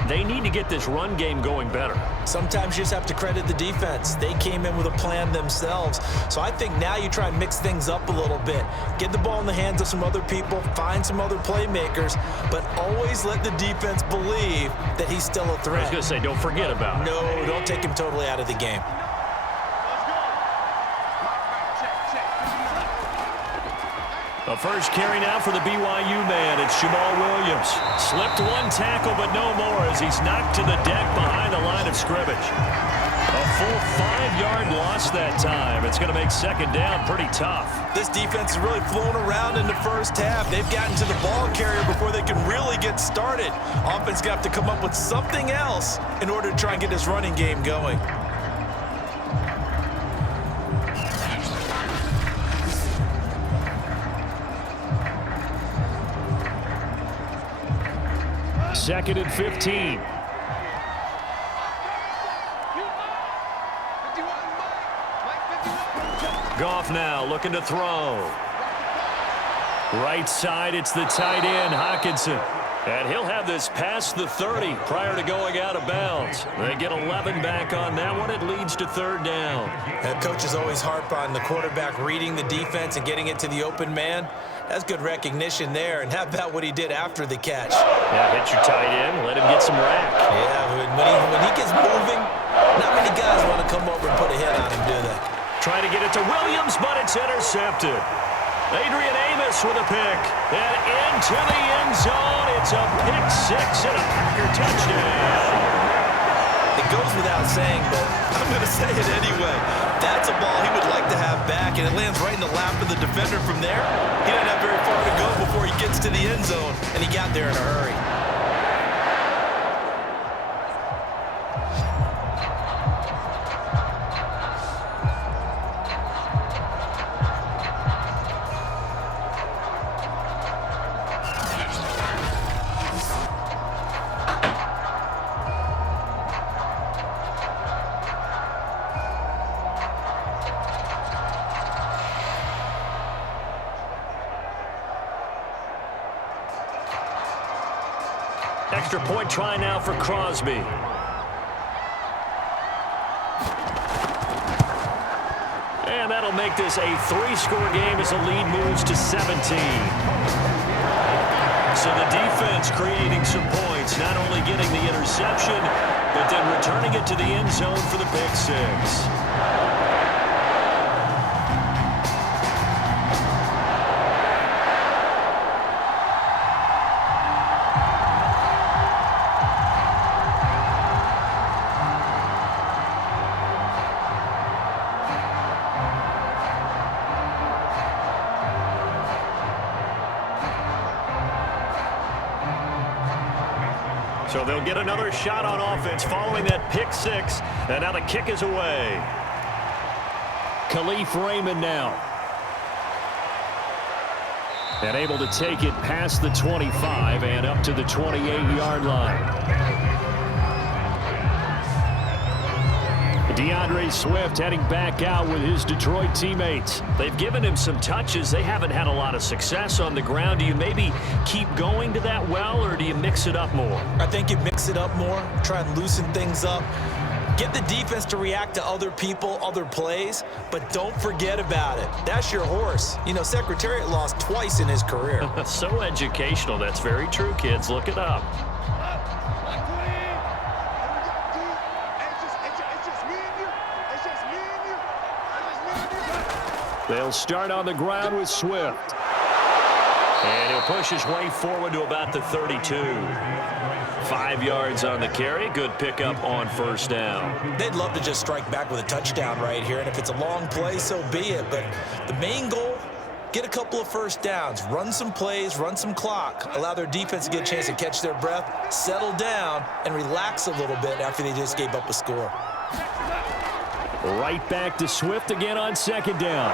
they need to get this run game going better. Sometimes you just have to credit the defense. They came in with a plan themselves. So I think now you try and mix things up a little bit. Get the ball in the hands of some other people, find some other playmakers, but always let the defense believe that he's still a threat. I was going to say, don't forget about it. No, don't take him totally out of the game. The first carry now for the BYU man. It's Jamal Williams. Slipped one tackle, but no more as he's knocked to the deck behind the line of scrimmage. A full 5-yard loss that time. It's going to make second down pretty tough. This defense has really flown around in the first half. They've gotten to the ball carrier before they can really get started. Offense got to come up with something else in order to try and get this running game going. Second and 15. Goff now looking to throw. Right side, it's the tight end, Hockenson. And he'll have this past the 30 prior to going out of bounds. They get 11 back on that one. It leads to third down. And coaches always harp on the quarterback reading the defense and getting it to the open man. That's good recognition there. And how about what he did after the catch? Yeah, hit your tight end, let him get some rack. Yeah, when he gets moving, not many guys want to come over and put a hit on him, do they? Trying to get it to Williams, but it's intercepted. Adrian Amos with a pick. And into the end zone. It's a pick six and a Packer touchdown. It goes without saying, but I'm going to say it anyway. That's a ball he would like to have back, and it lands right in the lap of the defender from there. He didn't have very far to go before he gets to the end zone, and he got there in a hurry. Extra point try now for Crosby. And that'll make this a 3-score game as the lead moves to 17. So the defense creating some points, not only getting the interception, but then returning it to the end zone for the pick six. So they'll get another shot on offense following that pick six. And now the kick is away. Khalif Raymond now. And able to take it past the 25 and up to the 28-yard line. DeAndre Swift heading back out with his Detroit teammates. They've given him some touches. They haven't had a lot of success on the ground. Do you maybe keep going to that well, or do you mix it up more? I think you mix it up more, try and loosen things up. Get the defense to react to other people, other plays, but don't forget about it. That's your horse. You know, Secretariat lost twice in his career. So educational. That's very true, kids. Look it up. They'll start on the ground with Swift. And he'll push his way forward to about the 32. 5 yards on the carry. Good pickup on first down. They'd love to just strike back with a touchdown right here, and if it's a long play, so be it. But the main goal, get a couple of first downs, run some plays, run some clock, allow their defense to get a chance to catch their breath, settle down, and relax a little bit after they just gave up a score. Right back to Swift again on second down.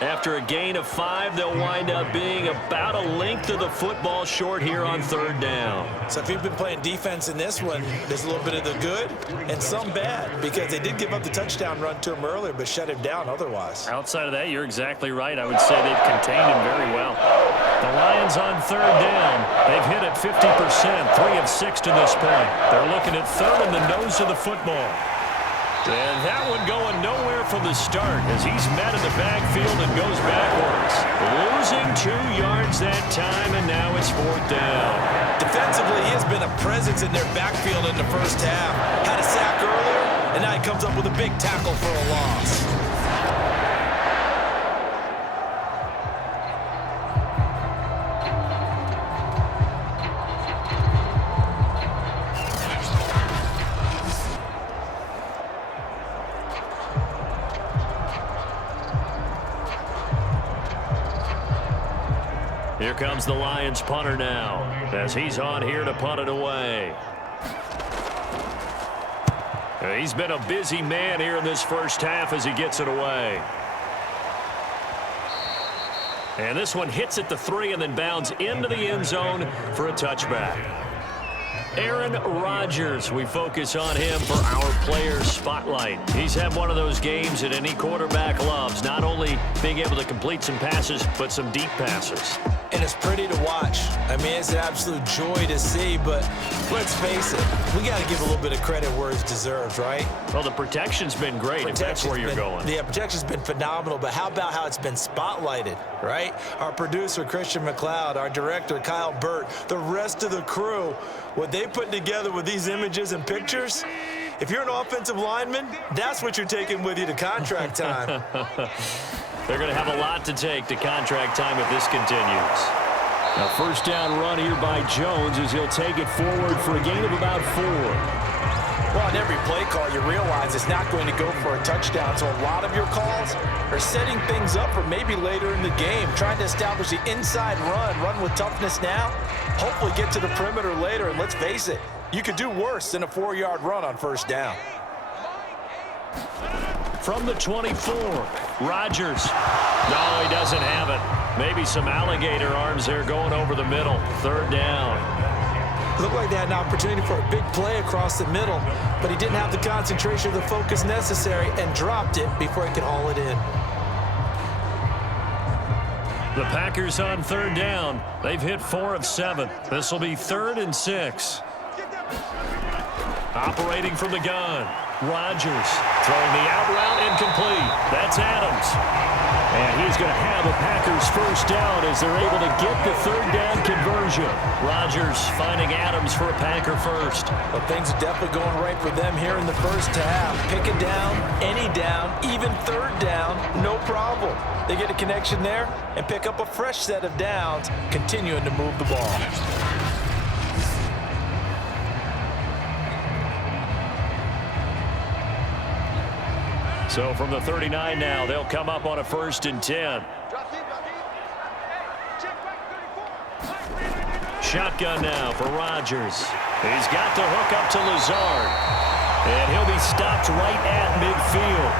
After a gain of 5, they'll wind up being about a length of the football short here on third down. So if you've been playing defense in this one, there's a little bit of the good and some bad, because they did give up the touchdown run to him earlier, but shut him down otherwise. Outside of that, you're exactly right. I would say they've contained him very well. The Lions on third down. They've hit it 50%, 3 of 6 to this point. They're looking at third in the nose of the football. And that one going nowhere from the start as he's met in the backfield and goes backwards. Losing 2 yards that time, and now it's fourth down. Defensively, he has been a presence in their backfield in the first half. Had a sack earlier, and now he comes up with a big tackle for a loss. Here comes the Lions punter now as he's on here to punt it away. He's been a busy man here in this first half as he gets it away. And this one hits at the 3 and then bounds into the end zone for a touchback. Aaron Rodgers, we focus on him for our player spotlight. He's had one of those games that any quarterback loves, not only being able to complete some passes, but some deep passes. And it's pretty to watch. I mean, it's an absolute joy to see, but let's face it, we got to give a little bit of credit where it's deserved, right? Well, the protection's been great, if that's where you're going. Yeah, protection's been phenomenal, but how about how it's been spotlighted, right? Our producer, Christian McLeod, our director, Kyle Burt, the rest of the crew, what they put together with these images and pictures, if you're an offensive lineman, that's what you're taking with you to contract time. They're going to have a lot to take to contract time if this continues. A first down run here by Jones as he'll take it forward for a gain of about 4. Well, on every play call, you realize it's not going to go for a touchdown, so a lot of your calls are setting things up for maybe later in the game, trying to establish the inside run with toughness now, hopefully get to the perimeter later, and let's face it, you could do worse than a 4-yard run on first down. From the 24, Rodgers. No, he doesn't have it. Maybe some alligator arms there going over the middle. Third down. Looked like they had an opportunity for a big play across the middle, but he didn't have the concentration or the focus necessary and dropped it before he could haul it in. The Packers on third down. They've hit 4 of 7. This will be 3rd and 6. Operating from the gun. Rodgers throwing the out route incomplete. That's Adams. And he's going to have a Packers first down as they're able to get the third down conversion. Rodgers finding Adams for a Packer first. Well, things are definitely going right for them here in the first half. Pick a down, any down, even third down, no problem. They get a connection there and pick up a fresh set of downs, continuing to move the ball. So from the 39 now, they'll come up on a 1st and 10. shotgun now for Rodgers. He's got the hook up to Lazard. And he'll be stopped right at midfield.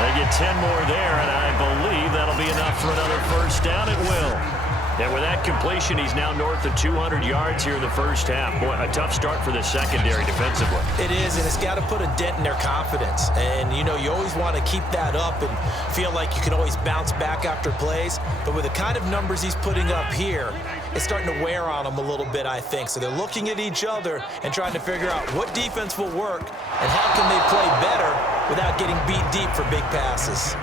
They get 10 more there, and I believe that'll be enough for another first down. It will. And with that completion, he's now north of 200 yards here in the first half. Boy, a tough start for the secondary defensively. It is, and it's got to put a dent in their confidence. And, you know, you always want to keep that up and feel like you can always bounce back after plays. But with the kind of numbers he's putting up here, it's starting to wear on them a little bit, I think. So they're looking at each other and trying to figure out what defense will work and how can they play better without getting beat deep for big passes.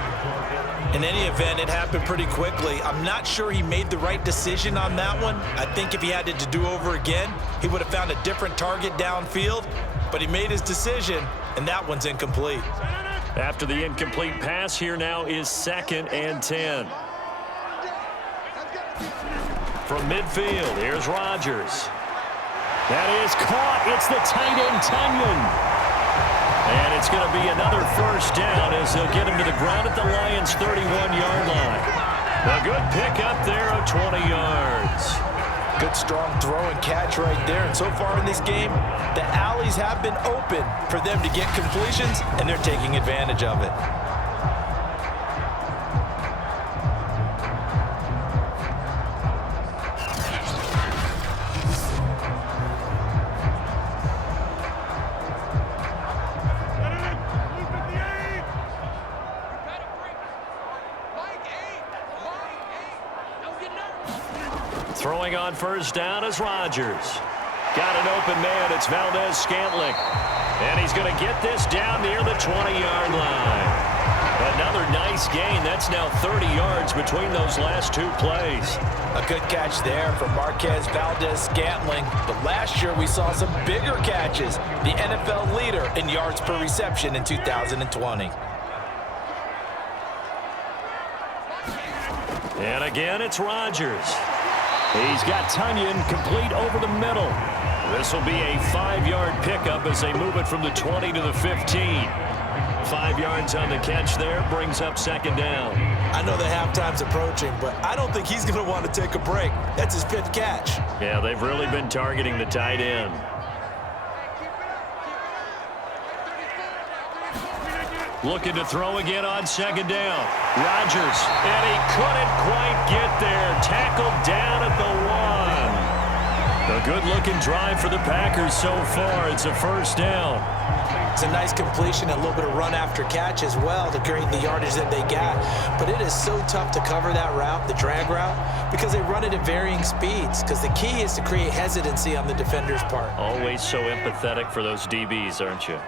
In any event, it happened pretty quickly. I'm not sure he made the right decision on that one. I think if he had it to do over again, he would have found a different target downfield. But he made his decision, and that one's incomplete. After the incomplete pass, here now is 2nd and 10. From midfield, here's Rodgers. That is caught. It's the tight end, Tunyon. And it's going to be another first down as they'll get him to the ground at the Lions' 31-yard line. A good pickup there of 20 yards. Good strong throw and catch right there. And so far in this game, the alleys have been open for them to get completions, and they're taking advantage of it. Throwing on first down is Rodgers. Got an open man. It's Valdez-Scantling. And he's going to get this down near the 20-yard line. Another nice gain. That's now 30 yards between those last two plays. A good catch there from Marquez Valdez-Scantling. But last year we saw some bigger catches. The NFL leader in yards per reception in 2020. And again, it's Rodgers. He's got Tunyon complete over the middle. This will be a 5-yard pickup as they move it from the 20 to the 15. 5 yards on the catch there brings up 2nd down. I know the halftime's approaching, but I don't think he's going to want to take a break. That's his 5th catch. Yeah, they've really been targeting the tight end. Looking to throw again on 2nd down. Rodgers, and he couldn't quite get there. Tackled down at the 1. A good-looking drive for the Packers so far. It's a first down. It's a nice completion, a little bit of run after catch as well to create the yardage that they got. But it is so tough to cover that route, the drag route, because they run it at varying speeds. Because the key is to create hesitancy on the defender's part. Always so empathetic for those DBs, aren't you?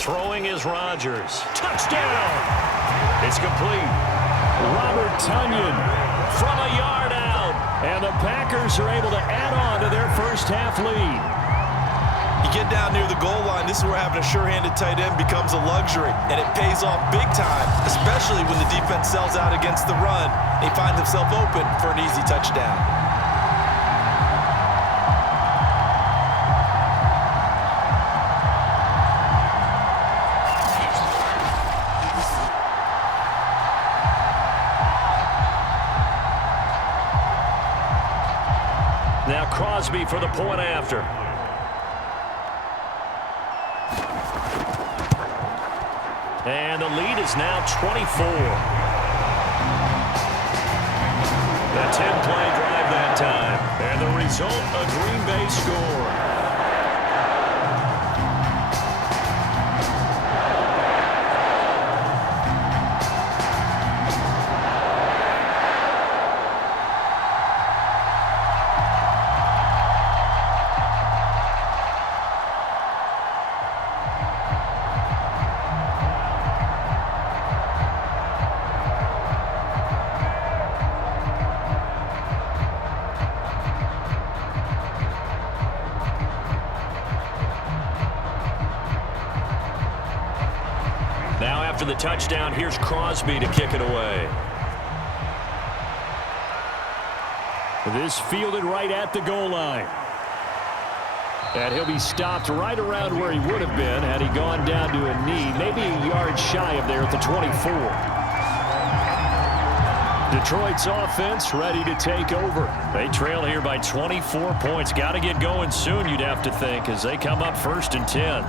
Throwing is Rodgers. Touchdown! It's complete. Robert Tunyon From a yard out. And the Packers are able to add on to their first half lead. You get down near the goal line, this is where having a sure-handed tight end becomes a luxury. And it pays off big time, especially when the defense sells out against the run. He finds himself open for an easy touchdown. Now Crosby for the point after. And the lead is now 24. The 10-play drive that time. And the result, a Green Bay score. After the touchdown, here's Crosby to kick it away. This fielded right at the goal line. And he'll be stopped right around where he would have been had he gone down to a knee, maybe a yard shy of there at the 24. Detroit's offense ready to take over. They trail here by 24 points. Got to get going soon, you'd have to think, as they come up 1st and 10.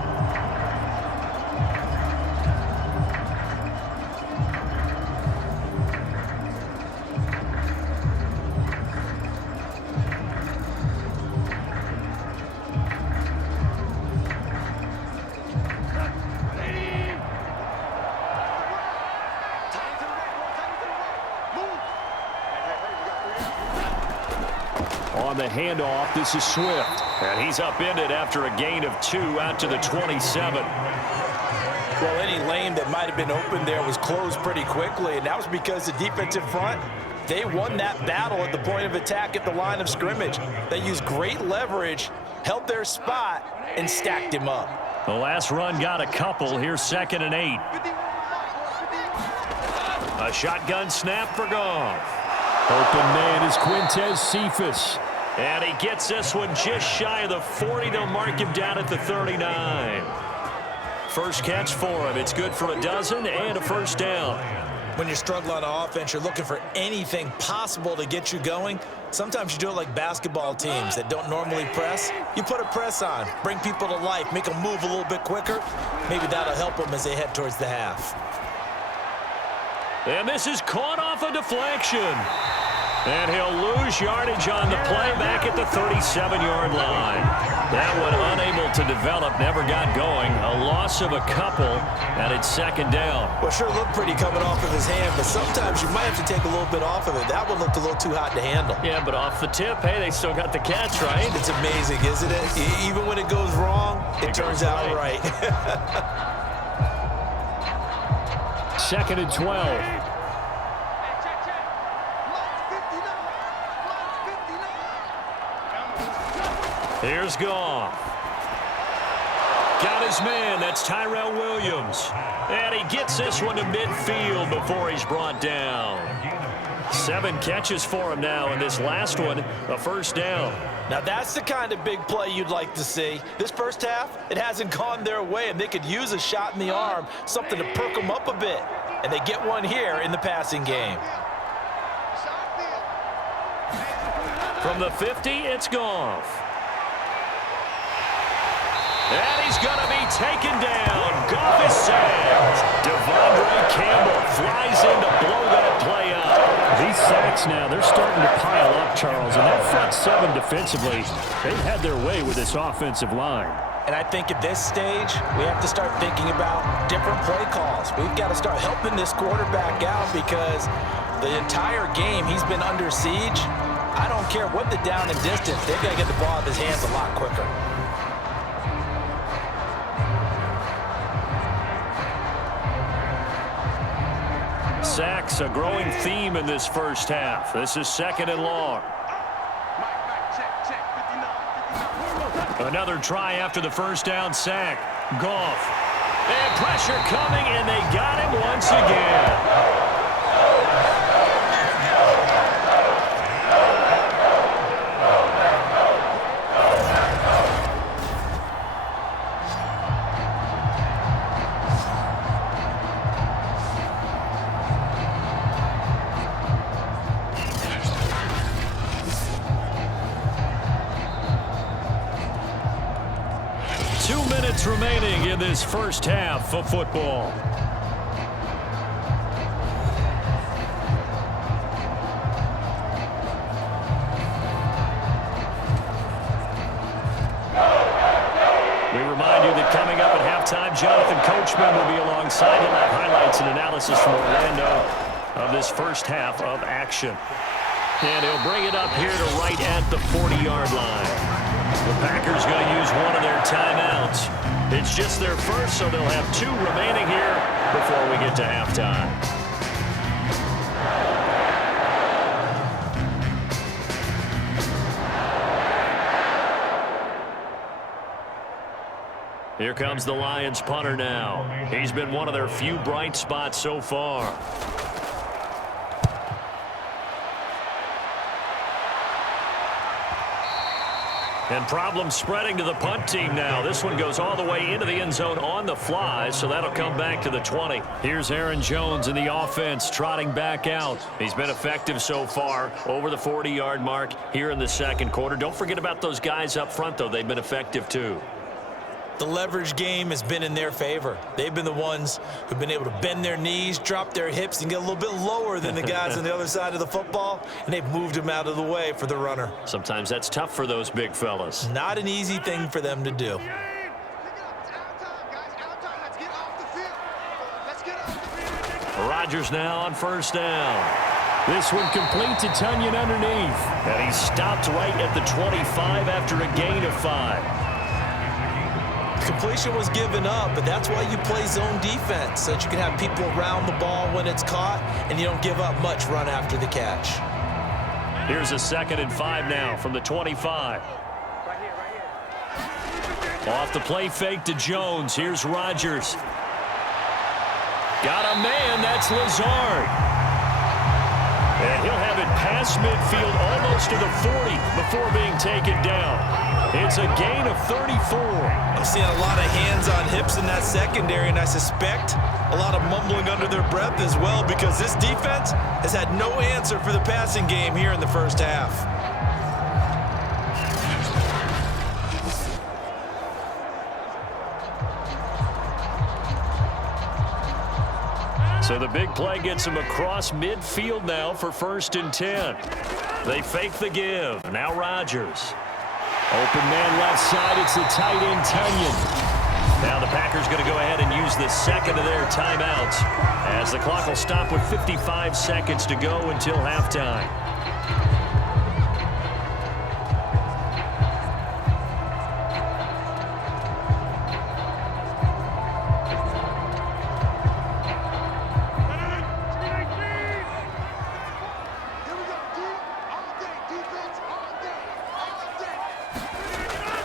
On the handoff, this is Swift. And he's upended after a gain of 2 out to the 27. Well, any lane that might have been open there was closed pretty quickly, and that was because the defensive front, they won that battle at the point of attack at the line of scrimmage. They used great leverage, held their spot, and stacked him up. The last run got a couple. Here's 2nd and 8. A shotgun snap for Goff. Open man is Quintez Cephas. And he gets this one just shy of the 40. They'll mark him down at the 39. First catch for him. It's good for a dozen and a first down. When you're struggling on offense, you're looking for anything possible to get you going. Sometimes you do it like basketball teams that don't normally press. You put a press on, bring people to life, make them move a little bit quicker. Maybe that'll help them as they head towards the half. And this is caught off a deflection. And he'll lose yardage on the play back at the 37-yard line. That one unable to develop, never got going. A loss of a couple, and it's 2nd down. Well, sure looked pretty coming off of his hand, but sometimes you might have to take a little bit off of it. That one looked a little too hot to handle. Yeah, but off the tip, hey, they still got the catch, right? It's amazing, isn't it? Even when it goes wrong, it turns out right. 2nd and 12. Here's Goff. Got his man. That's Tyrell Williams. And he gets this one to midfield before he's brought down. 7 catches for him now, and this last one, a first down. Now, that's the kind of big play you'd like to see. This first half, it hasn't gone their way, and they could use a shot in the arm, something to perk them up a bit. And they get one here in the passing game. From the 50, it's Goff. And he's going to be taken down. Goff is sacked. Devondre Campbell flies in to blow that play up. These sacks now, they're starting to pile up, Charles. And that front 7 defensively, they've had their way with this offensive line. And I think at this stage, we have to start thinking about different play calls. We've got to start helping this quarterback out because the entire game he's been under siege. I don't care what the down and distance, they've got to get the ball out of his hands a lot quicker. Sacks, a growing theme in this first half. This is 2nd and long. Another try after the first down sack. Goff. And pressure coming, and they got him once again. Remaining in this first half of football. We remind you that coming up at halftime, Jonathan Coachman will be alongside. He'll have highlights and analysis from Orlando of this first half of action. And he'll bring it up here to right at the 40-yard line. The Packers going to use one of their timeouts. It's just their first, so they'll have 2 remaining here before we get to halftime. Here comes the Lions punter now. He's been one of their few bright spots so far. And problems spreading to the punt team now. This one goes all the way into the end zone on the fly, so that'll come back to the 20. Here's Aaron Jones in the offense trotting back out. He's been effective so far, over the 40-yard mark here in the second quarter. Don't forget about those guys up front, though. They've been effective, too. The leverage game has been in their favor. They've been the ones who've been able to bend their knees, drop their hips, and get a little bit lower than the guys on the other side of the football, and they've moved them out of the way for the runner. Sometimes that's tough for those big fellas. Not an easy thing for them to do. Rodgers now on first down. This one complete to Tunyon underneath. And he stopped right at the 25 after a gain of 5. Completion was given up, but that's why you play zone defense, so that you can have people around the ball when it's caught, and you don't give up much run after the catch. Here's a 2nd and 5 now from the 25. Off the play fake to Jones. Here's Rodgers. Got a man. That's Lazard. And he'll have it past midfield almost to the 40 before being taken down. It's a gain of 34. I'm seeing a lot of hands on hips in that secondary, and I suspect a lot of mumbling under their breath as well, because this defense has had no answer for the passing game here in the first half. So the big play gets him across midfield now for 1st and 10. They fake the give. Now Rodgers. Open man left side. It's the tight end, Tunyon. Now the Packers going to go ahead and use the second of their timeouts, as the clock will stop with 55 seconds to go until halftime.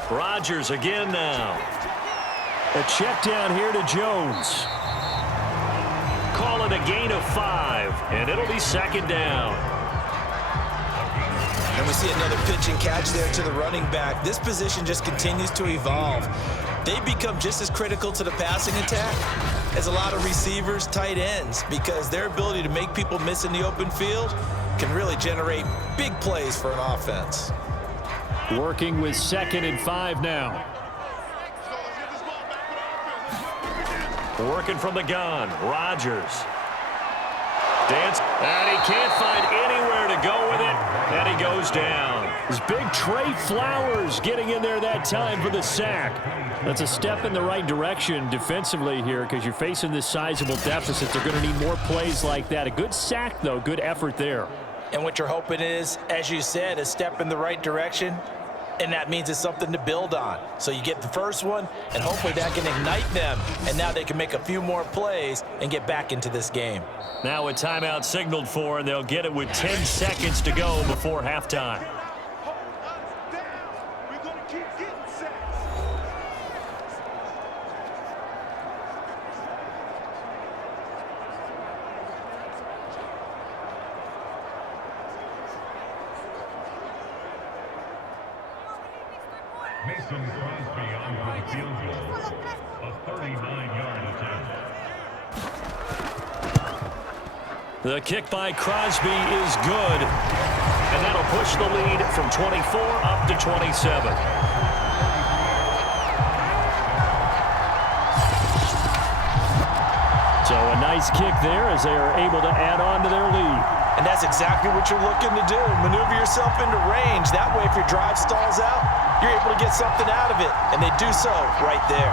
Rodgers again now. A check down here to Jones. Call it a gain of 5, and it'll be 2nd down. And we see another pitch and catch there to the running back. This position just continues to evolve. They become just as critical to the passing attack as a lot of receivers, tight ends, because their ability to make people miss in the open field can really generate big plays for an offense. Working with 2nd and 5 now. Working from the gun, Rodgers. Dance, and he can't find anywhere to go with it, and he goes down. It's big Trey Flowers getting in there that time for the sack. That's a step in the right direction defensively here, because you're facing this sizable deficit. They're going to need more plays like that. A good sack, though. Good effort there. And what you're hoping is, as you said, a step in the right direction, and that means it's something to build on. So you get the first one, and hopefully that can ignite them, and now they can make a few more plays and get back into this game. Now a timeout signaled for, and they'll get it with 10 seconds to go before halftime. Mason Crosby on the field goal. A 39-yard attempt. The kick by Crosby is good, and that'll push the lead from 24 up to 27. So a nice kick there as they are able to add on to their lead. And that's exactly what you're looking to do. Maneuver yourself into range. That way, if your drive stalls out, you're able to get something out of it. And they do so right there.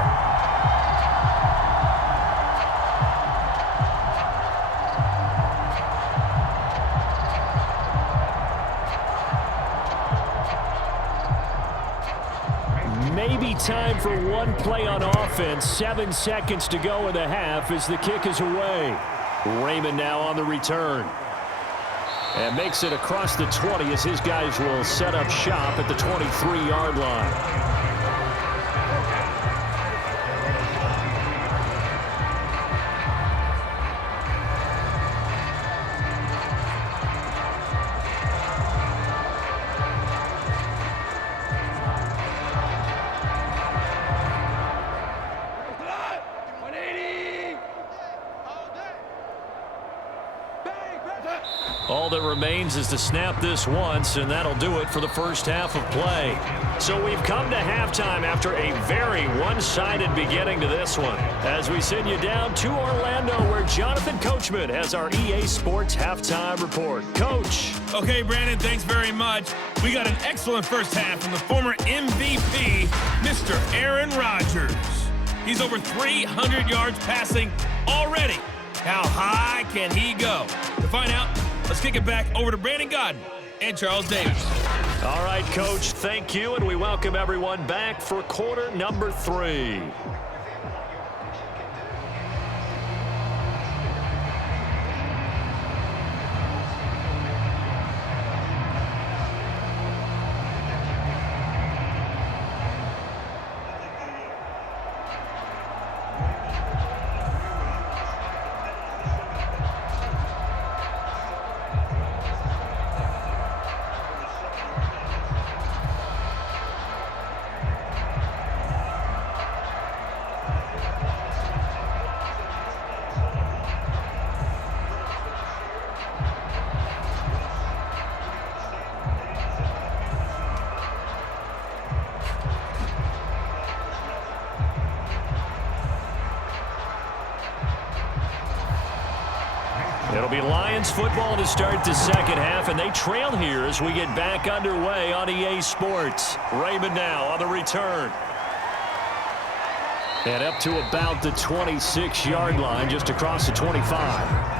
Maybe time for one play on offense. 7 seconds to go in the half as the kick is away. Raymond now on the return. And makes it across the 20 as his guys will set up shop at the 23-yard line. All that remains is to snap this once, and that'll do it for the first half of play. So we've come to halftime after a very one-sided beginning to this one. As we send you down to Orlando, where Jonathan Coachman has our EA Sports halftime report. Coach. Okay, Brandon, thanks very much. We got an excellent first half from the former MVP, Mr. Aaron Rodgers. He's over 300 yards passing already. How high can he go? To find out, let's kick it back over to Brandon Godden and Charles Davis. All right, Coach, thank you, and we welcome everyone back for quarter number 3. It'll be Lions football to start the second half, and they trail here as we get back underway on EA Sports. Raymond now on the return. And up to about the 26-yard line, just across the 25.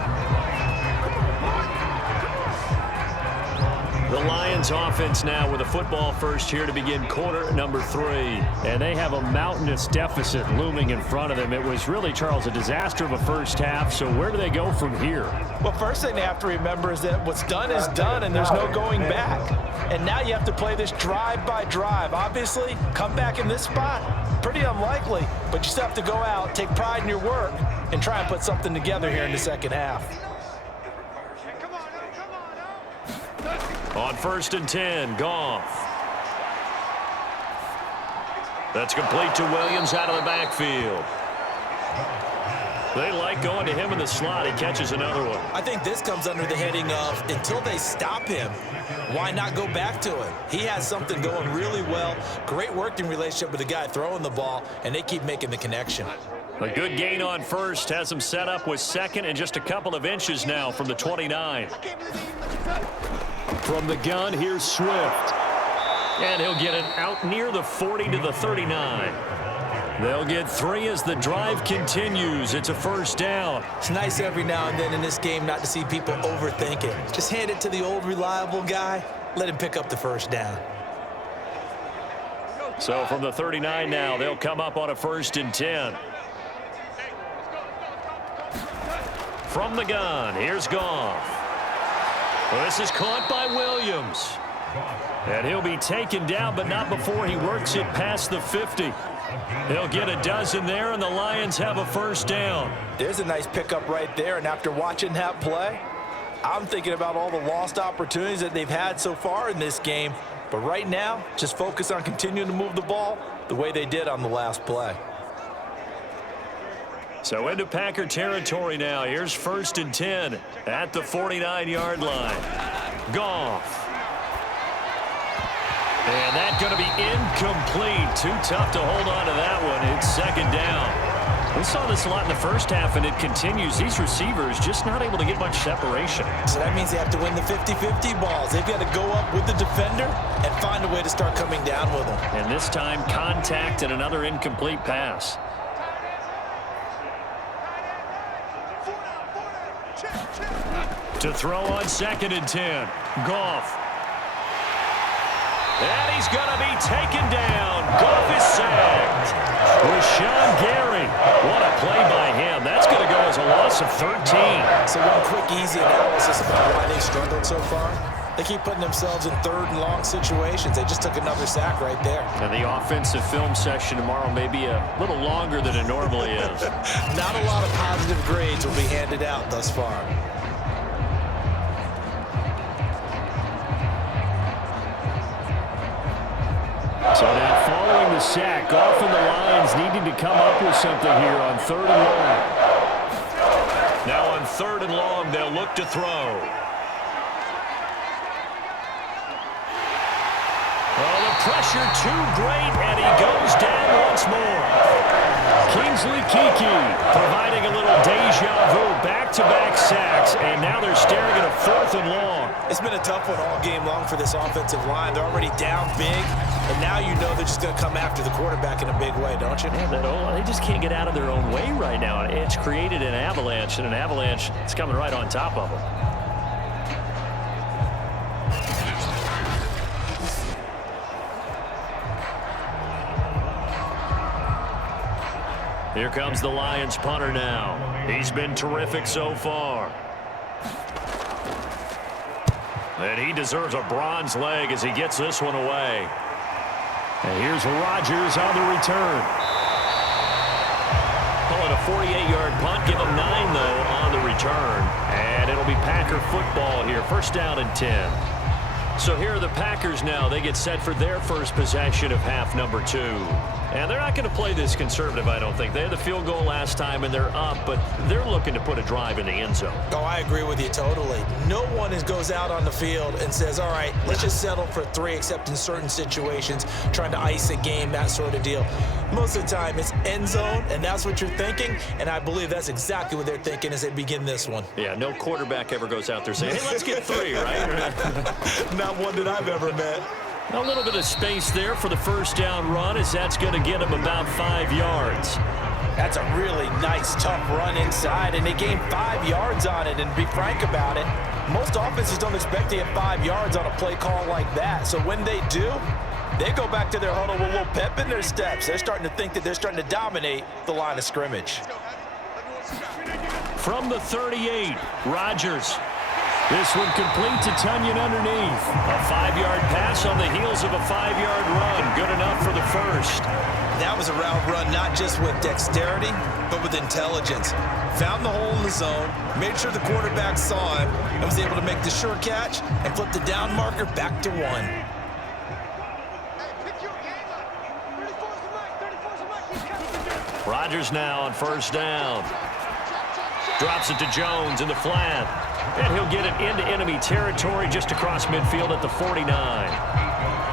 The Lions offense now with a football first here to begin quarter number 3. And they have a mountainous deficit looming in front of them. It was really, Charles, a disaster of a first half. So where do they go from here? Well, first thing they have to remember is that what's done is done, and there's no going back. And now you have to play this drive by drive. Obviously, come back in this spot, pretty unlikely. But you still have to go out, take pride in your work, and try and put something together here in the second half. On 1st and 10, Goff. That's complete to Williams out of the backfield. They like going to him in the slot. He catches another one. I think this comes under the heading of until they stop him, why not go back to him? He has something going really well. Great working relationship with the guy throwing the ball, and they keep making the connection. A good gain on first has him set up with second and just a couple of inches now from the 29. From the gun, here's Swift. And he'll get it out near the 40 to the 39. They'll get 3 as the drive continues. It's a first down. It's nice every now and then in this game not to see people overthink it. Just hand it to the old reliable guy. Let him pick up the first down. So from the 39 now, they'll come up on a 1st and 10. From the gun, here's Goff. Well, this is caught by Williams. And he'll be taken down, but not before he works it past the 50. He'll get a dozen there, and the Lions have a first down. There's a nice pickup right there, and after watching that play, I'm thinking about all the lost opportunities that they've had so far in this game. But right now, just focus on continuing to move the ball the way they did on the last play. So into Packer territory now. Here's 1st and 10 at the 49-yard line. Goff. And that's going to be incomplete. Too tough to hold on to that one. It's 2nd down. We saw this a lot in the first half, and it continues. These receivers just not able to get much separation. So that means they have to win the 50-50 balls. They've got to go up with the defender and find a way to start coming down with them. And this time, contact and another incomplete pass. To throw on 2nd and 10. Goff. And he's going to be taken down. Goff is sacked. Rashawn Gary. What a play by him. That's going to go as a loss of 13. So one quick, easy analysis about why they struggled so far. They keep putting themselves in 3rd and long situations. They just took another sack right there. And the offensive film session tomorrow may be a little longer than it normally is. Not a lot of positive grades will be handed out thus far. So now following the sack, Goff and the Lions needing to come up with something here on 3rd and long. Now on 3rd and long, they'll look to throw. pressure too great, and he goes down once more. Kingsley Kiki providing a little deja vu, back-to-back sacks, and now they're staring at a 4th and long. It's been a tough one all game long for this offensive line. They're already down big, and now you know they're just going to come after the quarterback in a big way, don't you? Yeah, they just can't get out of their own way right now. It's created an avalanche, and an avalanche is coming right on top of them. Here comes the Lions punter now. He's been terrific so far. And he deserves a bronze leg as he gets this one away. And here's Rodgers on the return. Call it a 48-yard punt. Give him 9, though, on the return. And it'll be Packer football here. 1st down and 10. So here are the Packers now. They get set for their first possession of half number 2. And they're not going to play this conservative, I don't think. They had the field goal last time, and they're up, but they're looking to put a drive in the end zone. Oh, I agree with you totally. No one goes out on the field and says, all right, let's just settle for 3, except in certain situations, trying to ice a game, that sort of deal. Most of the time, it's end zone, and that's what you're thinking, and I believe that's exactly what they're thinking as they begin this one. Yeah, no quarterback ever goes out there saying, hey, let's get 3, right? Not one that I've ever met. A little bit of space there for the 1st down run, as that's going to get him about 5 yards. That's a really nice, tough run inside, and they gained 5 yards on it. And to be frank about it, most offenses don't expect to get 5 yards on a play call like that. So when they do, they go back to their huddle with a little pep in their steps. They're starting to think that they're starting to dominate the line of scrimmage. From the 38, Rodgers. This one complete to Tunyon underneath. A 5-yard pass on the heels of a 5-yard run. Good enough for the 1st. That was a route run not just with dexterity, but with intelligence. Found the hole in the zone, made sure the quarterback saw him, and was able to make the sure catch and flip the down marker back to 1. Rodgers now on 1st down. Drops it to Jones in the flat. And he'll get it into enemy territory just across midfield at the 49.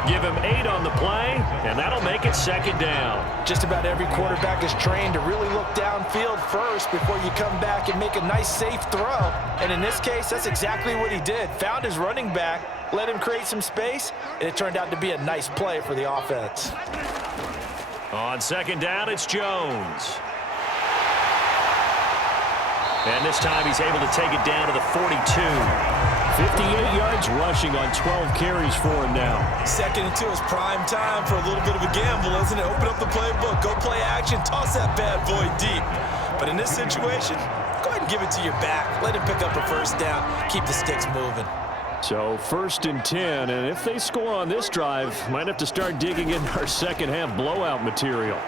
Give him 8 on the play, and that'll make it 2nd down. Just about every quarterback is trained to really look downfield first before you come back and make a nice, safe throw. And in this case, that's exactly what he did. Found his running back, let him create some space, and it turned out to be a nice play for the offense. On 2nd down, it's Jones. And this time he's able to take it down to the 42. 58 yards rushing on 12 carries for him now. 2nd and 2 is prime time for a little bit of a gamble, isn't it? Open up the playbook, go play action, toss that bad boy deep. But in this situation, go ahead and give it to your back. Let him pick up a 1st down, keep the sticks moving. So 1st and 10, and if they score on this drive, might have to start digging in our 2nd half blowout material.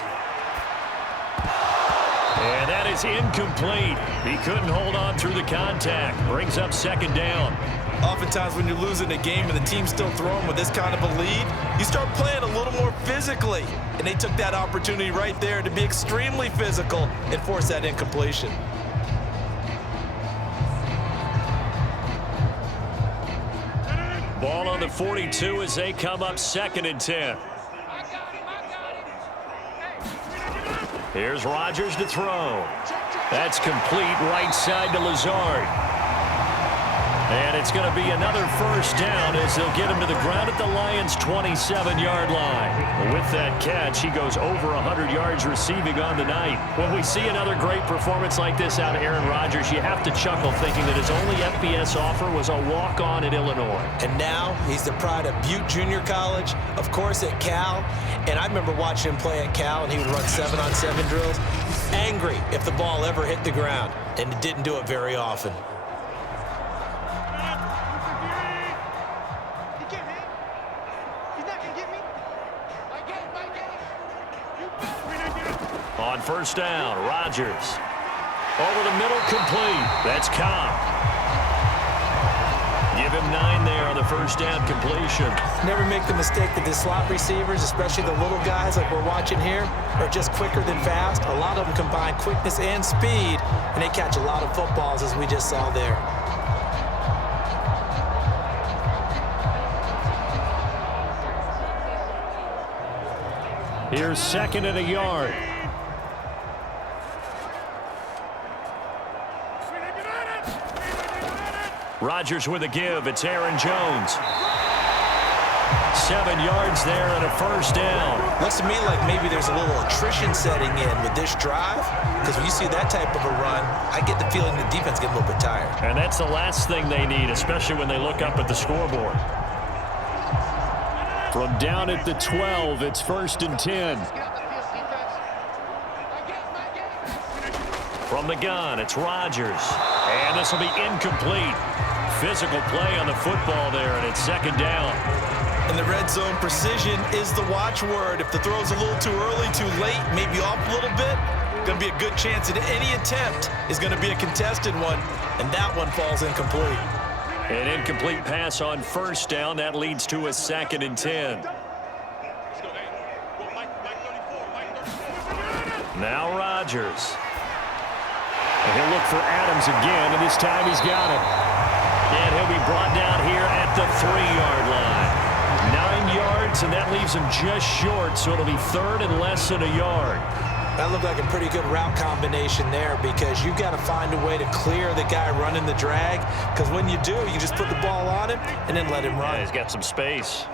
And that is incomplete. He couldn't hold on through the contact. Brings up 2nd down. Oftentimes when you're losing a game and the team's still throwing with this kind of a lead, you start playing a little more physically. And they took that opportunity right there to be extremely physical and force that incompletion. Ball on the 42 as they come up 2nd and 10. Here's Rodgers to throw. That's complete right side to Lazard. And it's going to be another 1st down as they'll get him to the ground at the Lions' 27-yard line. With that catch, he goes over 100 yards receiving on the night. When we see another great performance like this out of Aaron Rodgers, you have to chuckle thinking that his only FBS offer was a walk-on at Illinois. And now he's the pride of Butte Junior College, of course at Cal. And I remember watching him play at Cal, and he would run 7-on-7 drills. Angry if the ball ever hit the ground, and it didn't do it very often. On 1st down, Rodgers. Over the middle, complete. That's Cobb. Give him 9 there on the 1st down completion. Never make the mistake that the slot receivers, especially the little guys like we're watching here, are just quicker than fast. A lot of them combine quickness and speed, and they catch a lot of footballs, as we just saw there. Here's second and a yard. Rodgers with a give. It's Aaron Jones. 7 yards there and a first down. Looks to me like maybe there's a little attrition setting in with this drive, because when you see that type of a run, I get the feeling the defense get a little bit tired. And that's the last thing they need, especially when they look up at the scoreboard. From down at the 12, it's 1st and 10. From the gun, it's Rodgers. And this will be incomplete. Physical play on the football there, and it's 2nd down. In the red zone, precision is the watchword. If the throw's a little too early, too late, maybe off a little bit, going to be a good chance that any attempt is going to be a contested one, and that one falls incomplete. An incomplete pass on 1st down. That leads to a 2nd and 10. Now Rodgers. And he'll look for Adams again, and this time he's got it. And he'll be brought down here at the 3-yard line. 9 yards, and that leaves him just short, so it'll be 3rd and less than a yard. That looked like a pretty good route combination there, because you've got to find a way to clear the guy running the drag, because when you do, you just put the ball on him and then let him run. Yeah, he's got some space.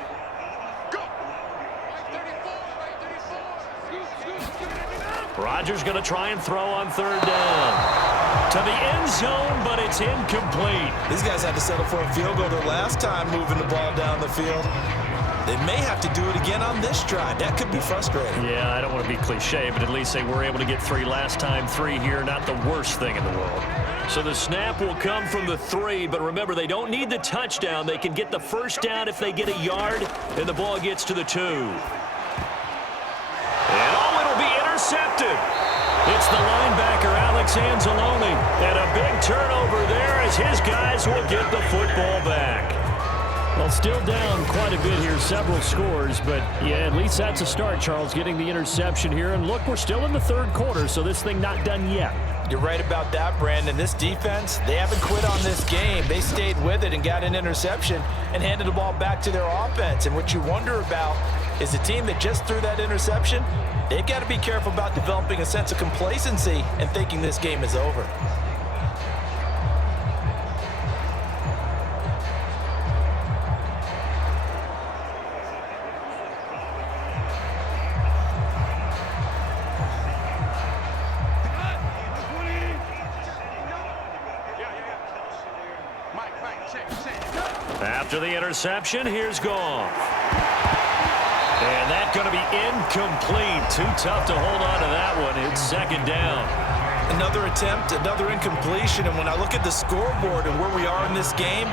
Rodgers going to try and throw on 3rd down. To the end zone, but it's incomplete. These guys had to settle for a field goal their last time moving the ball down the field. They may have to do it again on this drive. That could be frustrating. Yeah, I don't want to be cliche, but at least they were able to get 3 last time. 3 here, not the worst thing in the world. So the snap will come from the 3, but remember, they don't need the touchdown. They can get the 1st down if they get a yard, and the ball gets to the 2. And it'll be intercepted. It's the linebacker, Alex Anzalone, and a big turnover there as his guys will get the football back. Well, still down quite a bit here, several scores, but yeah, at least that's a start, Charles, getting the interception here. And look, we're still in the 3rd quarter, so this thing not done yet. You're right about that, Brandon. This defense, they haven't quit on this game. They stayed with it and got an interception and handed the ball back to their offense. And what you wonder about is the team that just threw that interception, they've got to be careful about developing a sense of complacency and thinking this game is over. After the interception, here's Goff. And that's going to be incomplete. Too tough to hold on to that one. It's 2nd down. Another attempt, another incompletion. And when I look at the scoreboard and where we are in this game,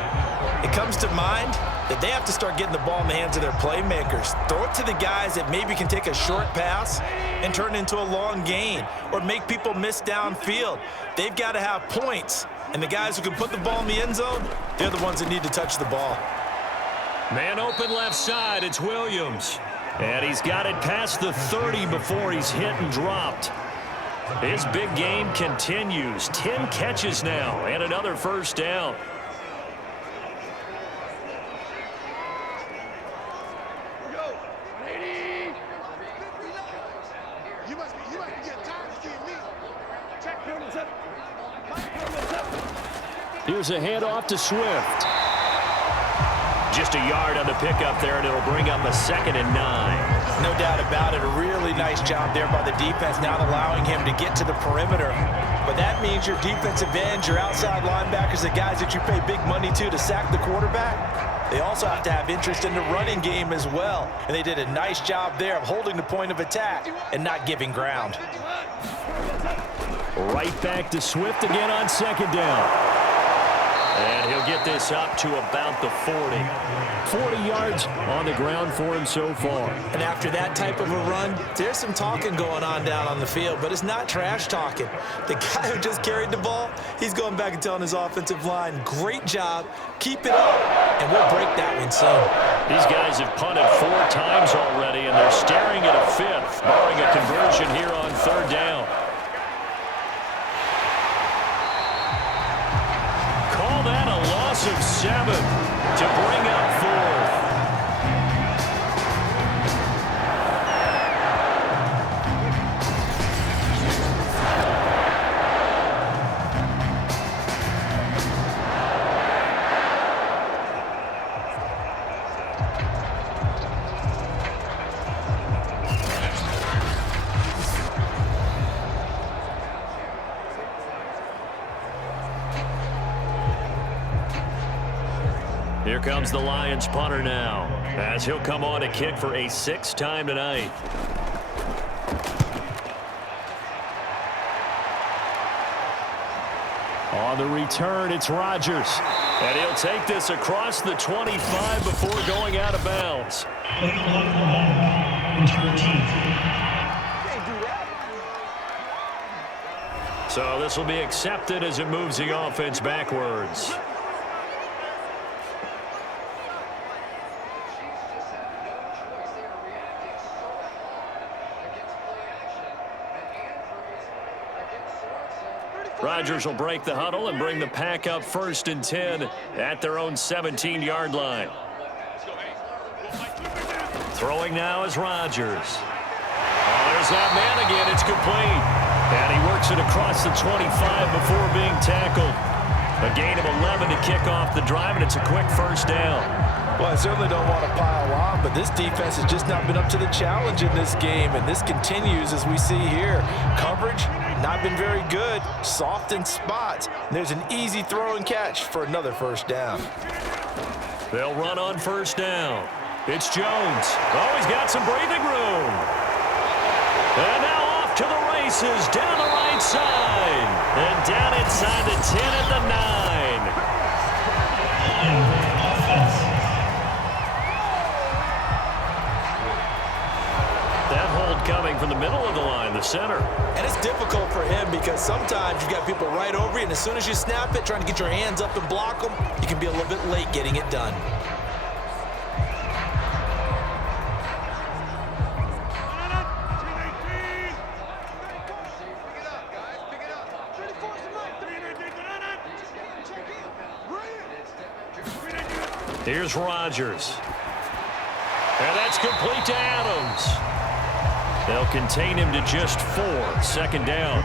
it comes to mind that they have to start getting the ball in the hands of their playmakers. Throw it to the guys that maybe can take a short pass and turn it into a long gain or make people miss downfield. They've got to have points. And the guys who can put the ball in the end zone, they're the ones that need to touch the ball. Man open left side, it's Williams. And he's got it past the 30 before he's hit and dropped. His big game continues. 10 catches now and another 1st down. Here's a handoff to Swift. Just a yard on the pickup there, and it'll bring up a 2nd and 9. No doubt about it. A really nice job there by the defense, not allowing him to get to the perimeter. But that means your defensive ends, your outside linebackers, the guys that you pay big money to sack the quarterback, they also have to have interest in the running game as well. And they did a nice job there of holding the point of attack and not giving ground. Right back to Swift again on 2nd down. And he'll get this up to about the 40. 40 yards on the ground for him so far. And after that type of a run, there's some talking going on down on the field, but it's not trash talking. The guy who just carried the ball, he's going back and telling his offensive line, great job, keep it up, and we'll break that one soon. These guys have punted 4 times already, and they're staring at a 5th, barring a conversion here on 3rd down. That a loss of 7 to bring up 4th. Here comes the Lions punter now, as he'll come on to kick for a 6th time tonight. On the return, it's Rodgers. And he'll take this across the 25 before going out of bounds. So this will be accepted as it moves the offense backwards. Rodgers will break the huddle and bring the pack up 1st and 10 at their own 17-yard line. Throwing now is Rodgers. Oh, there's that man again. It's complete. And he works it across the 25 before being tackled. A gain of 11 to kick off the drive, and it's a quick 1st down. Well, I certainly don't want to pile on, but this defense has just not been up to the challenge in this game, and this continues as we see here. Coverage, not been very good, soft in spots. There's an easy throw and catch for another 1st down. They'll run on 1st down. It's Jones. Oh, he's got some breathing room. And now off to the races down the right side. And down inside the 10 at the 9. That hold coming from the middle of the line, the center. And it's difficult for him because sometimes you've got people right over you, and as soon as you snap it, trying to get your hands up and block them, you can be a little bit late getting it done. Here's Rodgers. And that's complete to Adams. They'll contain him to just 4. 2nd down.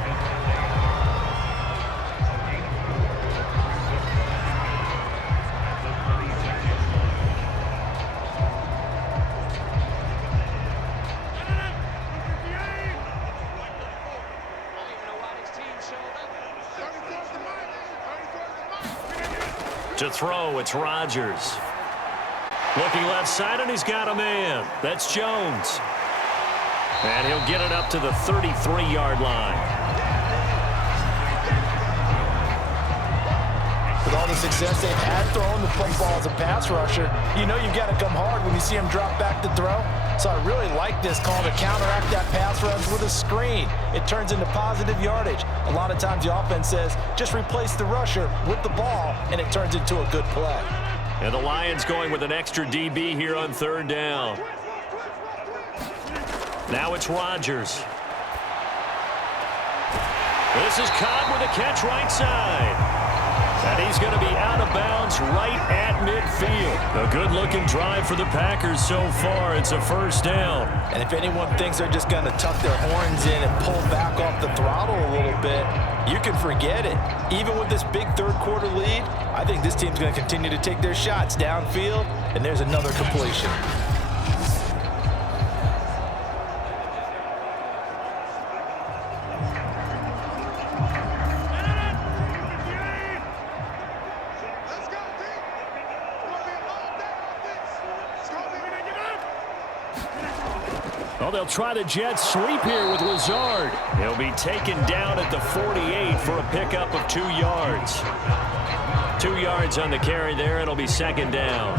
To throw, it's Rodgers. Looking left side, and he's got a man. That's Jones. And he'll get it up to the 33-yard line. With all the success they've had throwing the football as a pass rusher, you know you've got to come hard when you see him drop back to throw. So I really like this call to counteract that pass rush with a screen. It turns into positive yardage. A lot of times the offense says, just replace the rusher with the ball, and it turns into a good play. And the Lions going with an extra DB here on 3rd down. Now it's Rodgers. This is Cobb with a catch right side. And he's going to be out of bounds right at midfield. A good-looking drive for the Packers so far. It's a 1st down. And if anyone thinks they're just going to tuck their horns in and pull back off the throttle a little bit, you can forget it. Even with this big 3rd quarter lead, I think this team's going to continue to take their shots downfield, and there's another completion. Well, they'll try the jet sweep here with Lazard. He'll be taken down at the 48 for a pickup of 2 yards. 2 yards on the carry there. It'll be 2nd down.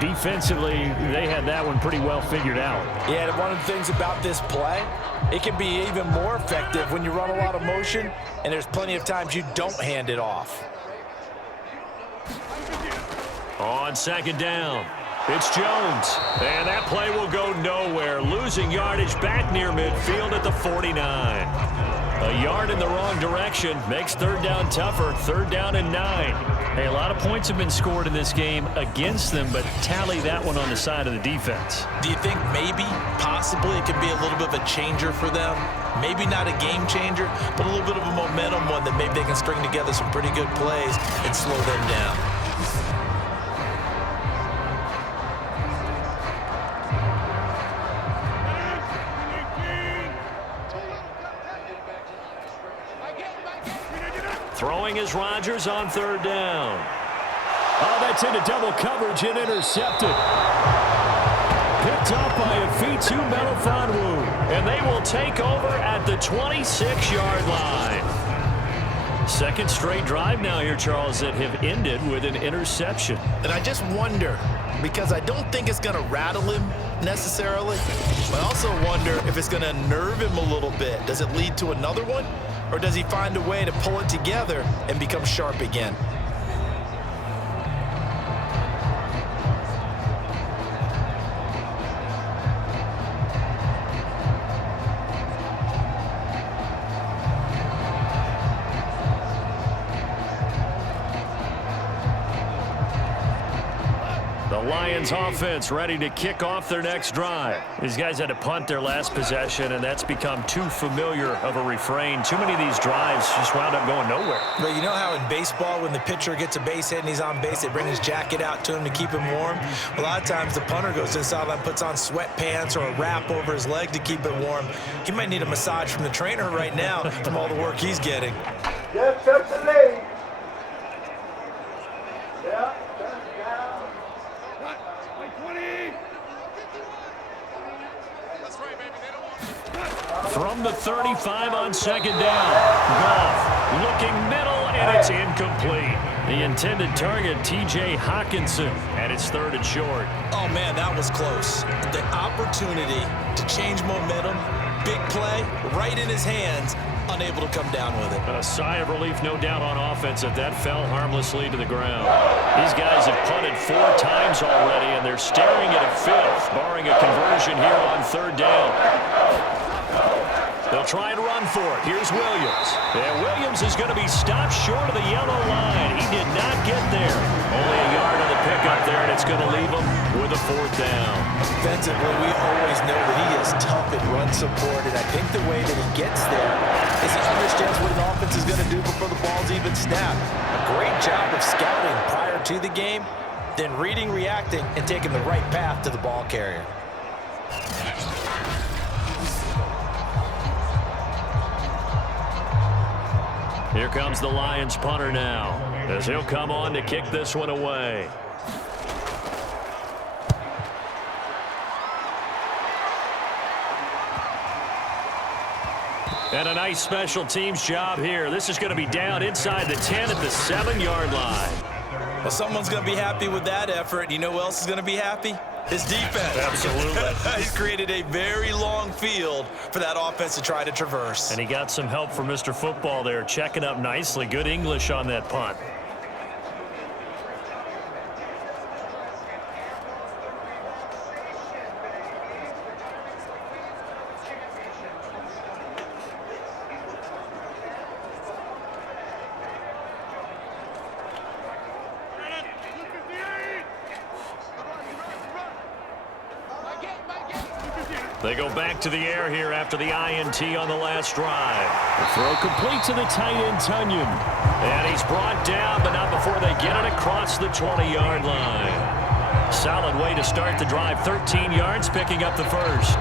Defensively, they had that one pretty well figured out. Yeah, and one of the things about this play, it can be even more effective when you run a lot of motion, and there's plenty of times you don't hand it off. On 2nd down, it's Jones. And that play will go nowhere. Losing yardage back near midfield at the 49. A yard in the wrong direction makes 3rd down tougher. 3rd down and 9. Hey, a lot of points have been scored in this game against them, but tally that one on the side of the defense. Do you think maybe, possibly, it could be a little bit of a changer for them? Maybe not a game changer, but a little bit of a momentum one that maybe they can string together some pretty good plays and slow them down. Throwing is Rodgers on 3rd down. Oh, that's into double coverage and intercepted. Picked up by a Fitu Melifonwu. And they will take over at the 26-yard line. Second straight drive now here, Charles, that have ended with an interception. And I just wonder, because I don't think it's going to rattle him necessarily, but I also wonder if it's going to nerve him a little bit. Does it lead to another one, or does he find a way to pull it together and become sharp again? Lions offense ready to kick off their next drive. These guys had to punt their last possession, and that's become too familiar of a refrain. Too many of these drives just wound up going nowhere. But you know how in baseball, when the pitcher gets a base hit and he's on base, they bring his jacket out to him to keep him warm? A lot of times the punter goes to the sideline, puts on sweatpants or a wrap over his leg to keep it warm. He might need a massage from the trainer right now from all the work he's getting. Just touch the leg. Yeah. From the 35 on second down. Goff looking middle, and it's incomplete. The intended target, T.J. Hawkinson, and it's third and short. Oh, man, that was close. The opportunity to change momentum, big play, right in his hands, unable to come down with it. A sigh of relief, no doubt, on offense if that fell harmlessly to the ground. These guys have punted 4 times already, and they're staring at a 5th, barring a conversion here on third down. They'll try and run for it. Here's Williams. And Williams is going to be stopped short of the yellow line. He did not get there. Only a yard on the pickup there, and it's going to leave him with a 4th down. Offensively, we always know that he is tough and run support, and I think the way that he gets there is he understands what an offense is going to do before the ball's even snapped. A great job of scouting prior to the game, then reading, reacting, and taking the right path to the ball carrier. Here comes the Lions punter now, as he'll come on to kick this one away. And a nice special teams job here. This is going to be down inside the 10 at the 7-yard line. Well, someone's going to be happy with that effort. You know who else is going to be happy? His defense. Absolutely. He's created a very long field for that offense to try to traverse. And he got some help from Mr. Football there, checking up nicely. Good English on that punt. They go back to the air here after the INT on the last drive. The throw complete to the tight end, Tunyon. And he's brought down, but not before they get it across the 20-yard line. Solid way to start the drive. 13 yards, picking up the first.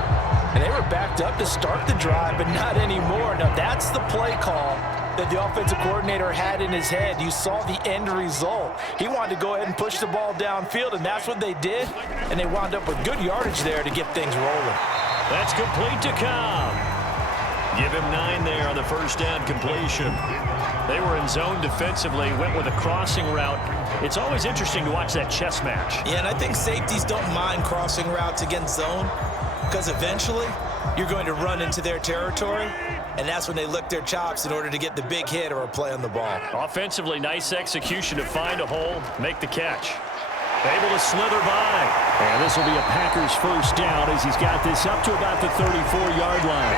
And they were backed up to start the drive, but not anymore. Now, that's the play call that the offensive coordinator had in his head. You saw the end result. He wanted to go ahead and push the ball downfield, and that's what they did. And they wound up with good yardage there to get things rolling. That's complete to Cobb. Give him 9 there on the first down completion. They were in zone defensively, went with a crossing route. It's always interesting to watch that chess match. Yeah, and I think safeties don't mind crossing routes against zone because eventually you're going to run into their territory, and that's when they lick their chops in order to get the big hit or a play on the ball. Offensively, nice execution to find a hole, make the catch. Able to slither by. And this will be a Packers first down as he's got this up to about the 34-yard line.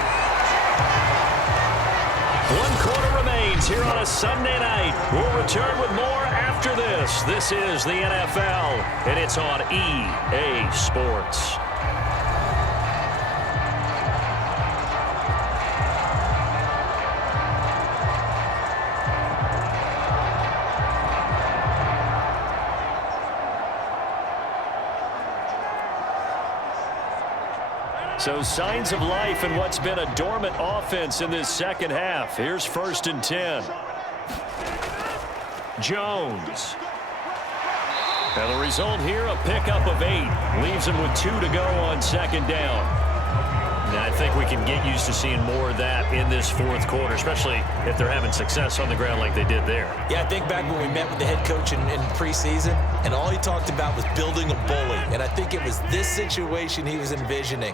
1 quarter remains here on a Sunday night. We'll return with more after this. This is the NFL, and it's on EA Sports. So signs of life in what's been a dormant offense in this second half. Here's 1st and 10. Jones. And the result here, a pickup of 8. Leaves him with 2 to go on second down. Now, I think we can get used to seeing more of that in this fourth quarter, especially if they're having success on the ground like they did there. Yeah, I think back when we met with the head coach in preseason, and all he talked about was building a bully. And I think it was this situation he was envisioning.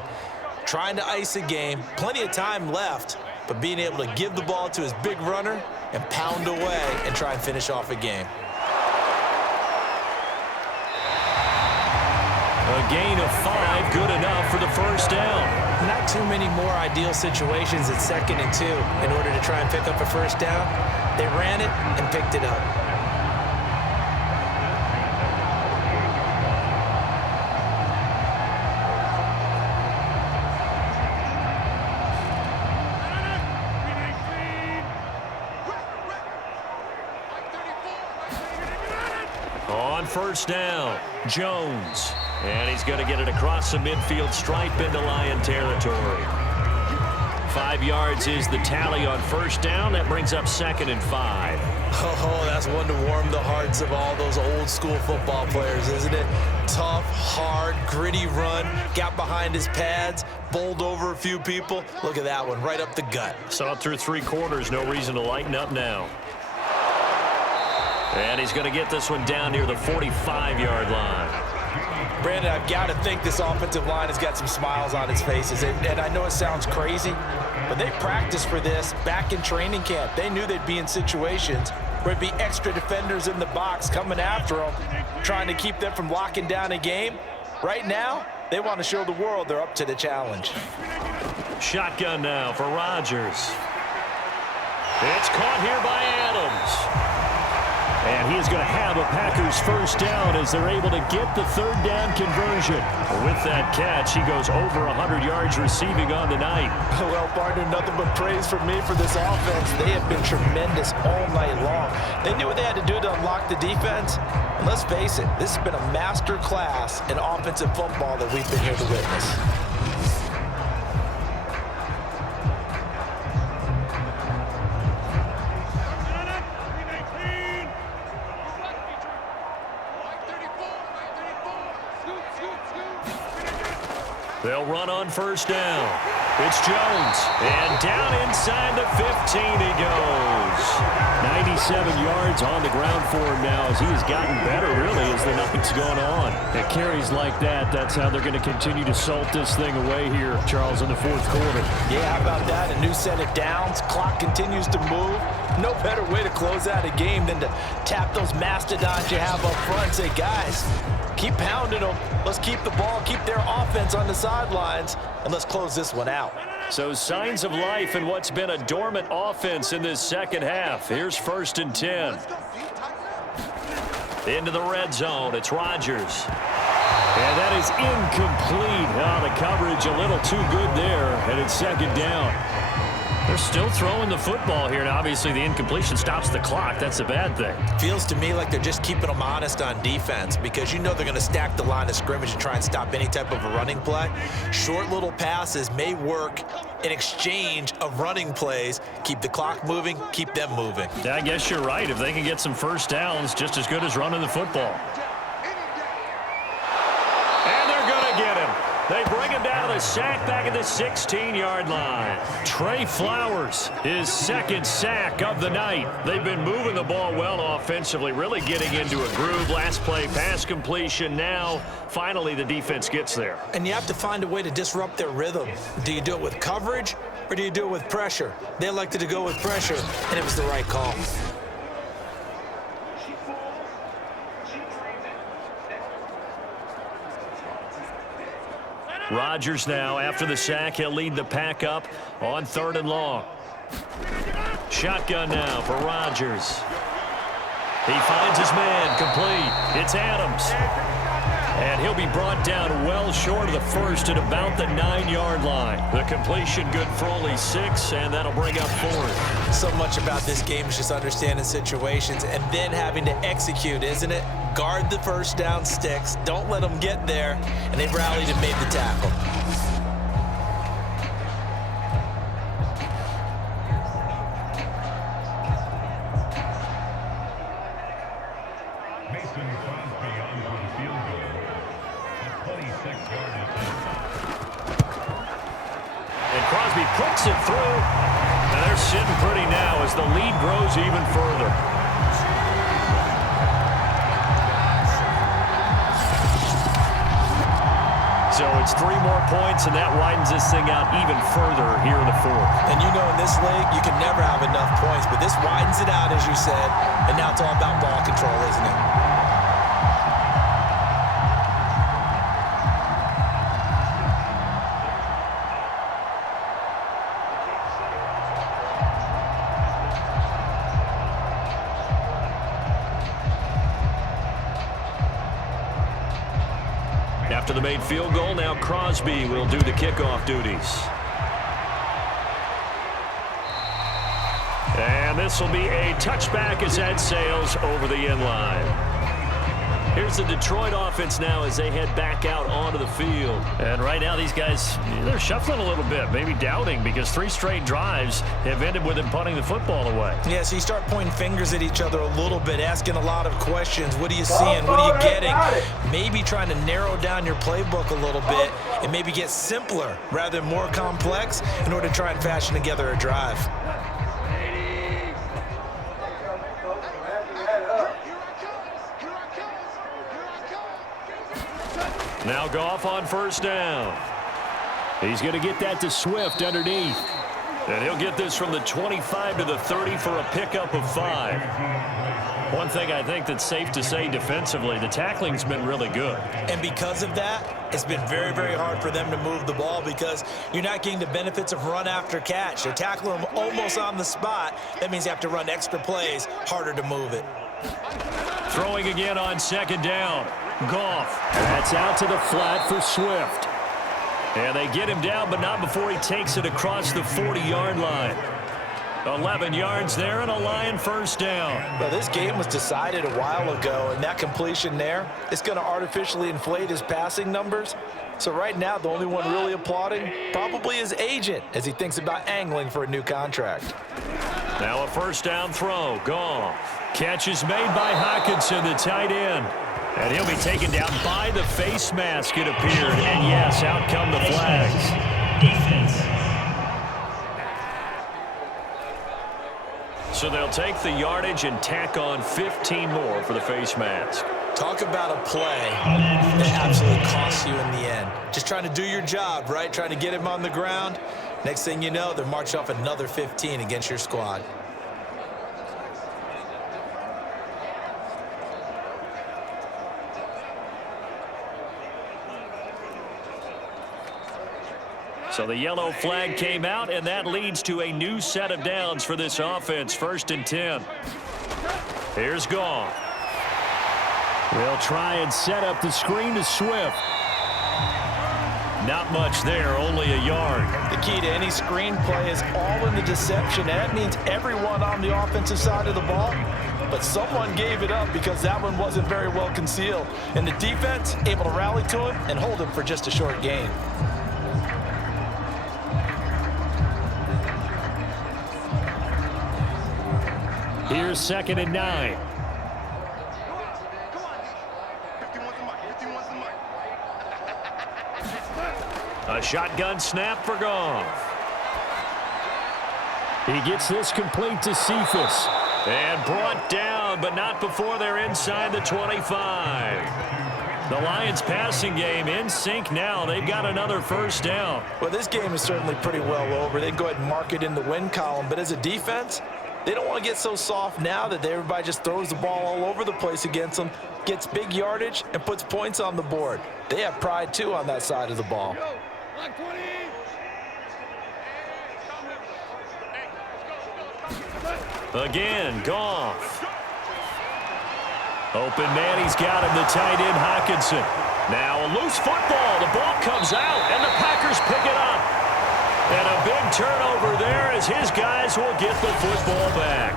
Trying to ice a game, plenty of time left, but being able to give the ball to his big runner and pound away and try and finish off a game. A gain of 5, good enough for the first down. Not too many more ideal situations at 2nd and 2 in order to try and pick up a first down. They ran it and picked it up. On first down, Jones. And he's going to get it across the midfield stripe into Lion territory. 5 yards is the tally on first down. That brings up 2nd and 5. Oh, that's one to warm the hearts of all those old school football players, isn't it? Tough, hard, gritty run. Got behind his pads, bowled over a few people. Look at that one, right up the gut. Saw it through 3 quarters. No reason to lighten up now. And he's going to get this one down near the 45-yard line. Brandon, I've got to think this offensive line has got some smiles on its faces. And I know it sounds crazy, but they practiced for this back in training camp. They knew they'd be in situations where there'd be extra defenders in the box coming after them, trying to keep them from locking down a game. Right now, they want to show the world they're up to the challenge. Shotgun now for Rodgers. It's caught here by Adams. And he is going to have a Packers first down as they're able to get the 3rd down conversion. With that catch, he goes over 100 yards receiving on the night. Well, partner, nothing but praise from me for this offense. They have been tremendous all night long. They knew what they had to do to unlock the defense. And let's face it, this has been a master class in offensive football that we've been here to witness. They'll run on first down. It's Jones. And down inside the 15 he goes. 97 yards on the ground for him now as he has gotten better, really, as the night's going on. At carries like that, that's how they're going to continue to salt this thing away here, Charles, in the fourth quarter. Yeah, how about that? A new set of downs. Clock continues to move. No better way to close out a game than to tap those mastodons you have up front and say, guys, keep pounding them. Let's keep the ball, keep their offense on the sidelines, and let's close this one out. So signs of life in what's been a dormant offense in this second half. Here's 1st and 10. Into the red zone. It's Rodgers. And that is incomplete. Oh, the coverage a little too good there, and it's 2nd down. They're still throwing the football here. Now, obviously, the incompletion stops the clock. That's a bad thing. Feels to me like they're just keeping them honest on defense because you know they're going to stack the line of scrimmage and try and stop any type of a running play. Short little passes may work in exchange of running plays. Keep the clock moving, keep them moving. Yeah, I guess you're right. If they can get some first downs, just as good as running the football. And they're going to get him. They bring him down to the sack back at the 16-yard line. Trey Flowers, his 2nd sack of the night. They've been moving the ball well offensively, really getting into a groove. Last play, pass completion. Now, finally, the defense gets there. And you have to find a way to disrupt their rhythm. Do you do it with coverage or do you do it with pressure? They elected to go with pressure, and it was the right call. Rodgers now, after the sack, he'll lead the pack up on 3rd and long. Shotgun now for Rodgers. He finds his man, complete. It's Adams. And he'll be brought down well short of the first at about the 9-yard line. The completion good for only 6, and that'll bring up 4th. So much about this game is just understanding situations and then having to execute, isn't it? Guard the first down sticks. Don't let them get there. And they've rallied and made the tackle. Mason Crosby on gets it through. And they're sitting pretty now as the lead grows even further. So it's 3 more points, and that widens this thing out even further here in the fourth. And you know in this league, you can never have enough points, but this widens it out, as you said, and now it's all about ball control, isn't it? After the made field goal, now Crosby will do the kickoff duties. And this will be a touchback as that sails over the end line. Here's the Detroit offense now as they head back out onto the field. And right now these guys, they're shuffling a little bit, maybe doubting, because 3 straight drives have ended with them punting the football away. Yeah, so you start pointing fingers at each other a little bit, asking a lot of questions. What are you seeing? What are you getting? Maybe trying to narrow down your playbook a little bit and maybe get simpler rather than more complex in order to try and fashion together a drive. Now Goff on first down. He's going to get that to Swift underneath. And he'll get this from the 25 to the 30 for a pickup of 5. One thing I think that's safe to say defensively, the tackling's been really good. And because of that, it's been very, very hard for them to move the ball because you're not getting the benefits of run after catch. They're tackling them almost on the spot. That means you have to run extra plays, harder to move it. Throwing again on second down. Goff. That's out to the flat for Swift. And they get him down, but not before he takes it across the 40-yard line. 11 yards there and a Lion first down. Well, this game was decided a while ago, and that completion there, it's going to artificially inflate his passing numbers. So right now, the only one really applauding probably his agent as he thinks about angling for a new contract. Now a first down throw. Goff. Catch is made by Hockenson, the tight end. And he'll be taken down by the face mask, it appeared. And yes, out come the flags. Defense. So they'll take the yardage and tack on 15 more for the face mask. Talk about a play that absolutely costs you in the end. Just trying to do your job, right? Trying to get him on the ground. Next thing you know, they're marching off another 15 against your squad. So the yellow flag came out, and that leads to a new set of downs for this offense. 1st and 10. Here's Goff. They'll try and set up the screen to Swift. Not much there, only a yard. The key to any screen play is all in the deception. That means everyone on the offensive side of the ball. But someone gave it up because that one wasn't very well concealed. And the defense able to rally to him and hold him for just a short gain. Here's 2nd and 9. A shotgun snap for Goff. He gets this complete to Cephas. And brought down, but not before they're inside the 25. The Lions passing game in sync now. They've got another first down. Well, this game is certainly pretty well over. They can go ahead and mark it in the win column. But as a defense, they don't want to get so soft now that everybody just throws the ball all over the place against them, gets big yardage, and puts points on the board. They have pride, too, on that side of the ball. Again, Goff. Open man, he's got him, the tight end, Hockenson. Now a loose football. The ball comes out, and the Packers pick it up. And a big turnover there as his guys will get the football back.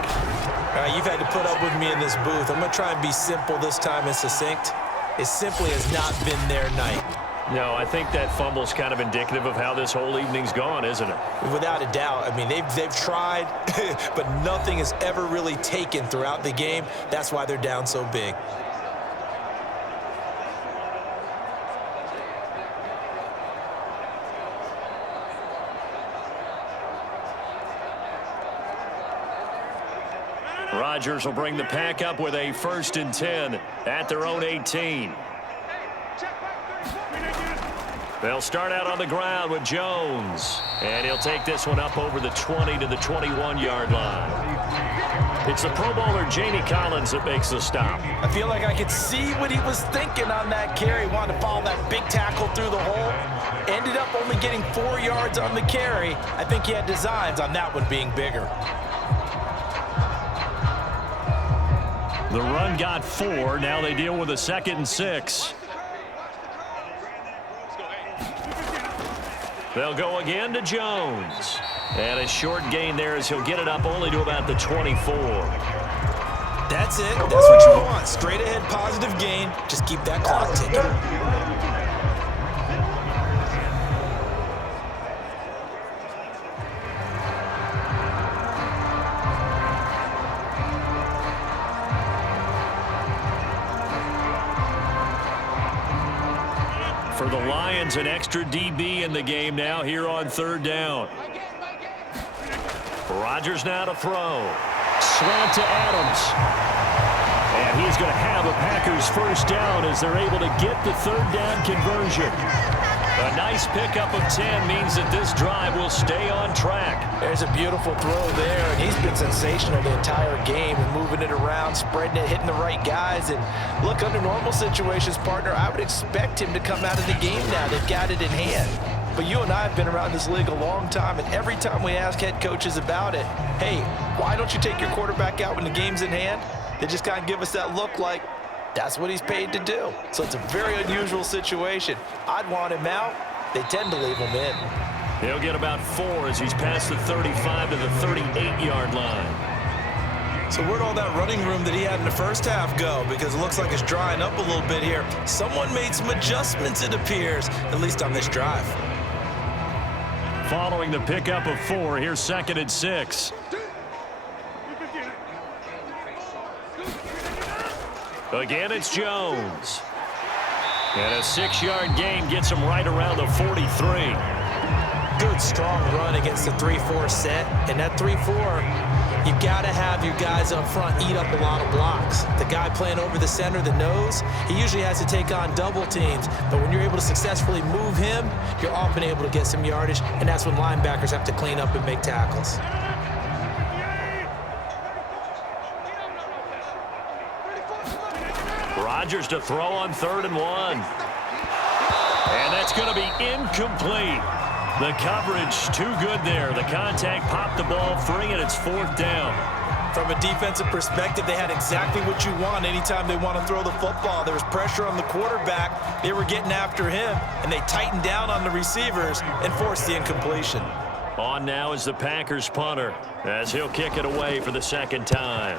All right, you've had to put up with me in this booth. I'm going to try and be simple this time and succinct. It simply has not been their night. No, I think that fumble's kind of indicative of how this whole evening's gone, isn't it? Without a doubt. I mean, they've tried, but nothing has ever really taken throughout the game. That's why they're down so big. Rodgers will bring the pack up with a 1st and 10 at their own 18. They'll start out on the ground with Jones. And he'll take this one up over the 20 to the 21-yard line. It's the Pro Bowler Jamie Collins that makes the stop. I feel like I could see what he was thinking on that carry. Wanted to follow that big tackle through the hole. Ended up only getting 4 yards on the carry. I think he had designs on that one being bigger. The run got 4. Now they deal with a 2nd and 6. They'll go again to Jones. And a short gain there as he'll get it up only to about the 24. That's it. That's what you want. Straight ahead positive gain. Just keep that clock ticking. For the Lions, an extra DB in the game now here on 3rd down. Rodgers now to throw. Slant to Adams. And he's going to have a Packers 1st down as they're able to get the 3rd down conversion. A nice pickup of 10 means that this drive will stay on track. There's a beautiful throw there, and he's been sensational the entire game, moving it around, spreading it, hitting the right guys. And look, under normal situations, partner, I would expect him to come out of the game now. They've got it in hand. But you and I have been around this league a long time, and every time we ask head coaches about it, hey, why don't you take your quarterback out when the game's in hand? They just kind of give us that look like that's what he's paid to do. So it's a very unusual situation. I'd want him out. They tend to leave him in. He'll get about 4 as he's past the 35 to the 38-yard line. So where'd all that running room that he had in the first half go? Because it looks like it's drying up a little bit here. Someone made some adjustments, it appears, at least on this drive. Following the pickup of 4, here's 2nd and 6. Again, it's Jones. And a 6-yard gain gets him right around the 43. Good, strong run against the 3-4 set. And that 3-4, you've got to have your guys up front eat up a lot of blocks. The guy playing over the center, the nose, he usually has to take on double teams. But when you're able to successfully move him, you're often able to get some yardage. And that's when linebackers have to clean up and make tackles. Rodgers to throw on 3rd and 1. And that's going to be incomplete. The coverage too good there. The contact popped the ball free, and it's 4th down. From a defensive perspective, they had exactly what you want anytime they want to throw the football. There was pressure on the quarterback. They were getting after him, and they tightened down on the receivers and forced the incompletion. On now is the Packers punter as he'll kick it away for the 2nd time.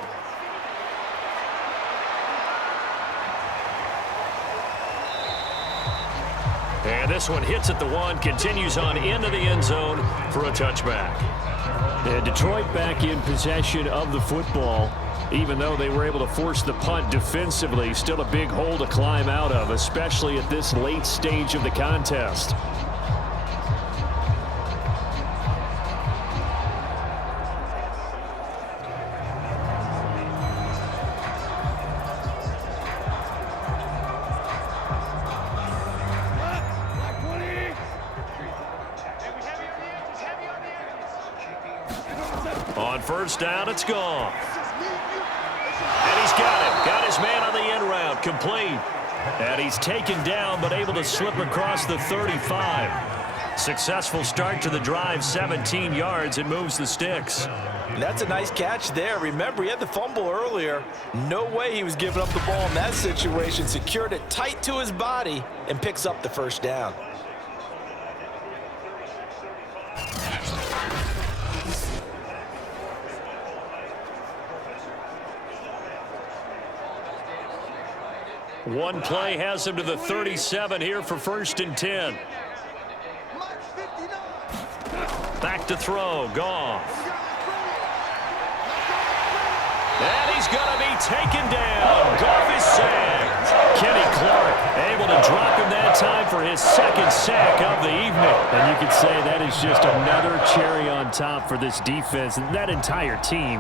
And this one hits at the 1, continues on into the end zone for a touchback. And Detroit back in possession of the football. Even though they were able to force the punt defensively, still a big hole to climb out of, especially at this late stage of the contest. On 1st down, it's gone. And he's got it. Got his man on the end route, complete. And he's taken down, but able to slip across the 35. Successful start to the drive, 17 yards. It moves the sticks. And that's a nice catch there. Remember, he had the fumble earlier. No way he was giving up the ball in that situation. Secured it tight to his body and picks up the 1st down. One play has him to the 37 here for 1st and 10. Back to throw, Goff. And he's going to be taken down. Goff is sacked. Kenny Clark able to drop him that time for his second sack of the evening. And you could say that is just another cherry on top for this defense and that entire team.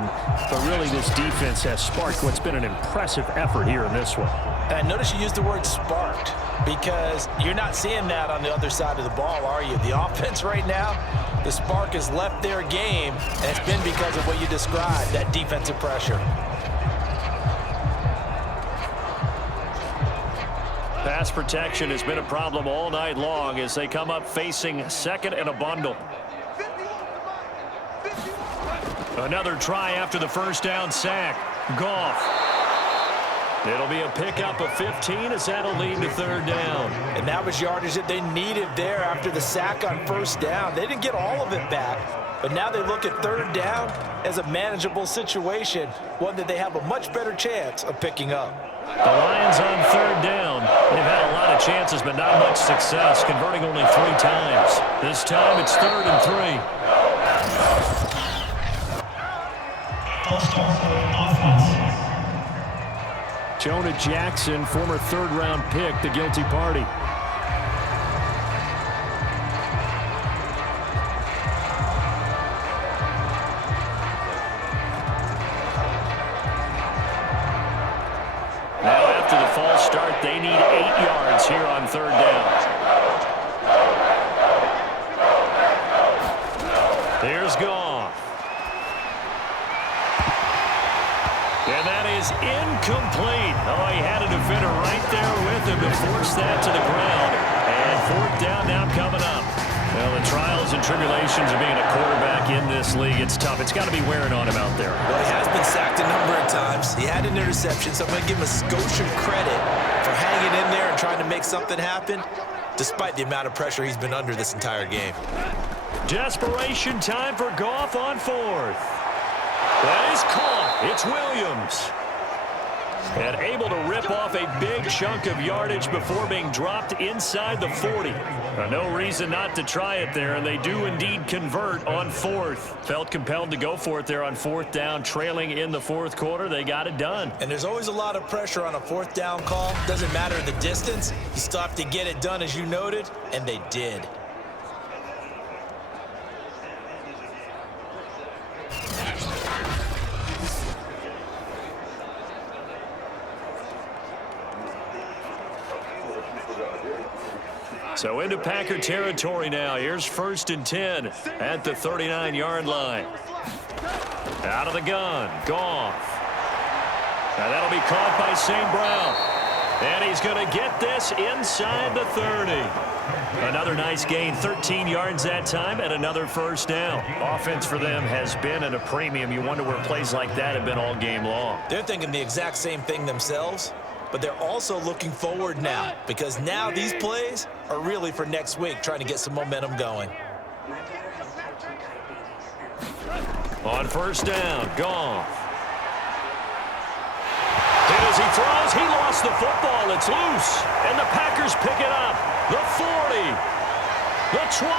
But really, this defense has sparked what's been an impressive effort here in this one. And notice you used the word sparked because you're not seeing that on the other side of the ball, are you? The offense right now, the spark has left their game, and it's been because of what you described, that defensive pressure. Pass protection has been a problem all night long as they come up facing second and a bundle. Another try after the first down sack. Goff. It'll be a pickup of 15 as that'll lead to third down. And that was yardage that they needed there after the sack on first down. They didn't get all of it back, but now they look at third down as a manageable situation, one that they have a much better chance of picking up. The Lions on third down. They've had a lot of chances, but not much success, converting only 3 times. This time it's 3rd and 3. False start offense. Jonah Jackson, former third-round pick, the guilty party. Now after the false start, they need 8 yards here on third down. There's Goff. And that is incomplete. Oh, he had a defender right there with him to force that to the ground. And fourth down now coming up. Well, the trials and tribulations of being a quarterback in this league, it's tough. It's got to be wearing on him out there. Well, he has been sacked a number of times. He had an interception, so I'm going to give him a Scotian credit for hanging in there and trying to make something happen, despite the amount of pressure he's been under this entire game. Desperation time for Goff on fourth. That is caught. It's Williams. And able to rip off a big chunk of yardage before being dropped inside the 40. No reason not to try it there, and they do indeed convert on fourth. Felt compelled to go for it there on fourth down, trailing in the fourth quarter. They got it done. And there's always a lot of pressure on a fourth down call. Doesn't matter the distance. You still have to get it done, as you noted, and they did. So into Packer territory now. Here's 1st and 10 at the 39-yard line. Out of the gun, Goff. Now that'll be caught by St. Brown. And he's going to get this inside the 30. Another nice gain, 13 yards that time, and another first down. Offense for them has been at a premium. You wonder where plays like that have been all game long. They're thinking the exact same thing themselves, but they're also looking forward now, because now these plays are really for next week, trying to get some momentum going. On first down, Goff. And as he throws, he lost the football. It's loose, and the Packers pick it up. The 40, the 20,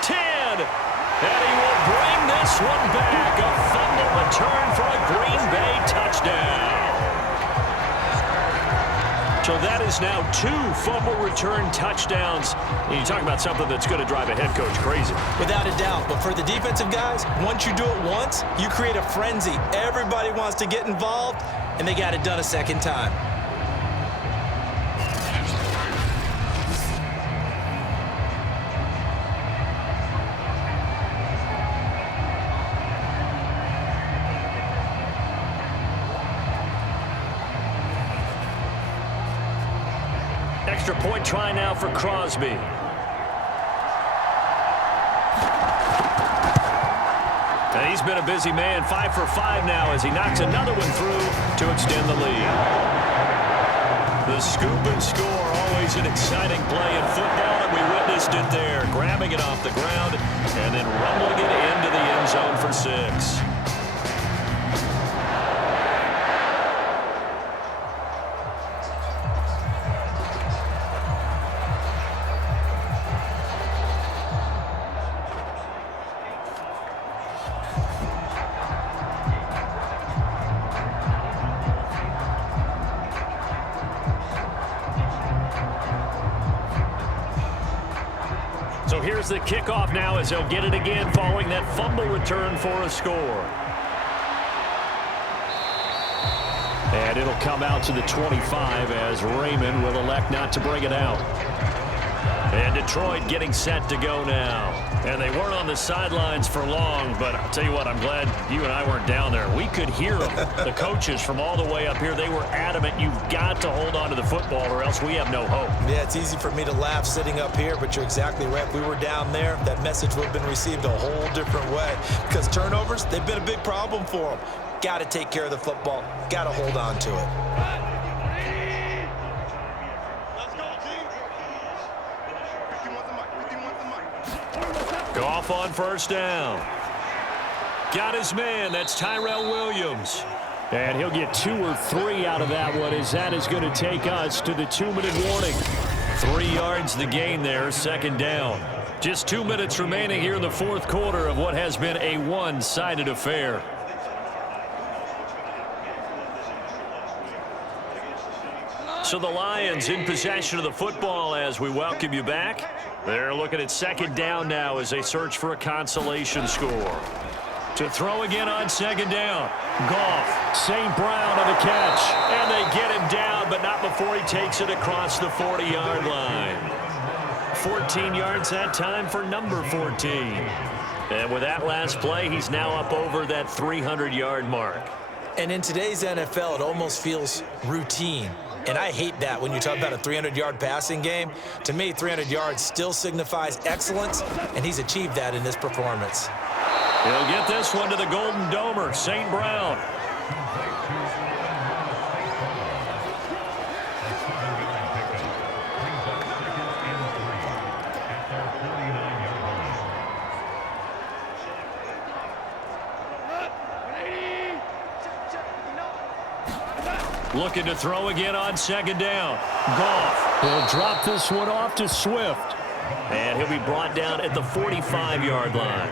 10, and he will bring this one back. A fumble return for a Green Bay touchdown. So that is now 2 fumble return touchdowns. And you talk about something that's going to drive a head coach crazy. Without a doubt. But for the defensive guys, once you do it once, you create a frenzy. Everybody wants to get involved, and they got it done a second time. Extra point try now for Crosby. And he's been a busy man, 5 for 5 now as he knocks another one through to extend the lead. The scoop and score, always an exciting play in football, and we witnessed it there, grabbing it off the ground and then rumbling it into the end zone for 6. Here's the kickoff now as they'll get it again following that fumble return for a score. And it'll come out to the 25 as Raymond will elect not to bring it out. And Detroit getting set to go now. And they weren't on the sidelines for long, but I'll tell you what, I'm glad you and I weren't down there. We could hear them, the coaches from all the way up here. They were adamant, you've got to hold on to the football or else we have no hope. Yeah, it's easy for me to laugh sitting up here, but you're exactly right. If we were down there, that message would have been received a whole different way. Because turnovers, they've been a big problem for them. Got to take care of the football. Got to hold on to it. Goff on first down. Got his man. That's Tyrell Williams. And he'll get 2 or 3 out of that one as that is going to take us to the 2-minute warning. 3 yards the gain there, second down. Just 2 minutes remaining here in the fourth quarter of what has been a one-sided affair. So the Lions in possession of the football as we welcome you back. They're looking at second down now as they search for a consolation score. To throw again on second down. Goff, St. Brown on the catch. And they get him down, but not before he takes it across the 40-yard line. 14 yards that time for number 14. And with that last play, he's now up over that 300-yard mark. And in today's NFL, it almost feels routine. And I hate that when you talk about a 300-yard passing game. To me, 300 yards still signifies excellence, and he's achieved that in this performance. He'll get this one to the Golden Domer, St. Brown. Looking to throw again on second down. Goff will drop this one off to Swift. And he'll be brought down at the 45-yard line.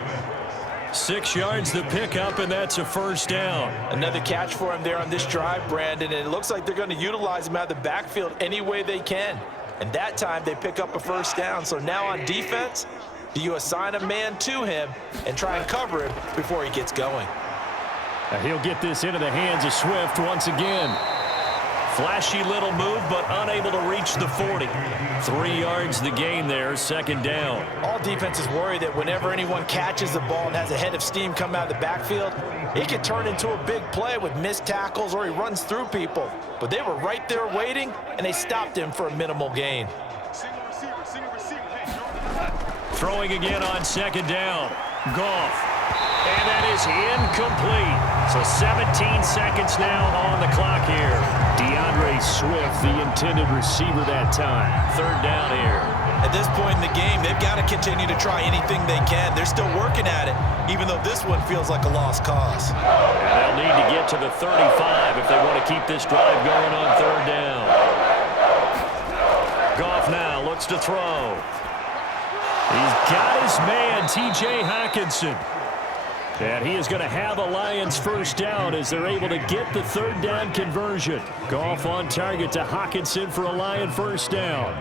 6 yards the pickup, and that's a first down. Another catch for him there on this drive, Brandon, and it looks like they're going to utilize him out of the backfield any way they can. And that time they pick up a first down. So now on defense, do you assign a man to him and try and cover him before he gets going? He'll get this into the hands of Swift once again. Flashy little move, but unable to reach the 40. 3 yards the gain there, second down. All defenses worry that whenever anyone catches the ball and has a head of steam come out of the backfield, it can turn into a big play with missed tackles or he runs through people. But they were right there waiting, and they stopped him for a minimal gain. Throwing again on second down. Goff. And that is incomplete. So 17 seconds now on the clock here. DeAndre Swift, the intended receiver that time. Third down here. At this point in the game, they've got to continue to try anything they can. They're still working at it, even though this one feels like a lost cause. And they'll need to get to the 35 if they want to keep this drive going on third down. Goff now looks to throw. He's got his man, T.J. Hockenson. And he is going to have a Lions first down as they're able to get the third down conversion. Goff on target to Hockenson for a Lion first down.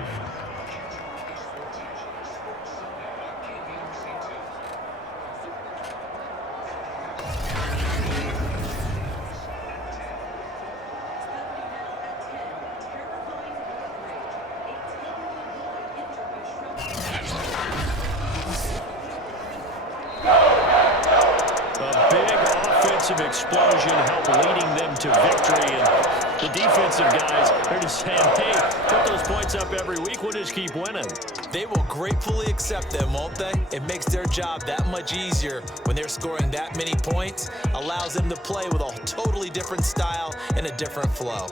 Explosion help leading them to victory, and the defensive guys are just saying, hey, put those points up every week, we'll just keep winning. They will gratefully accept them, won't they? It makes their job that much easier when they're scoring that many points, allows them to play with a totally different style and a different flow.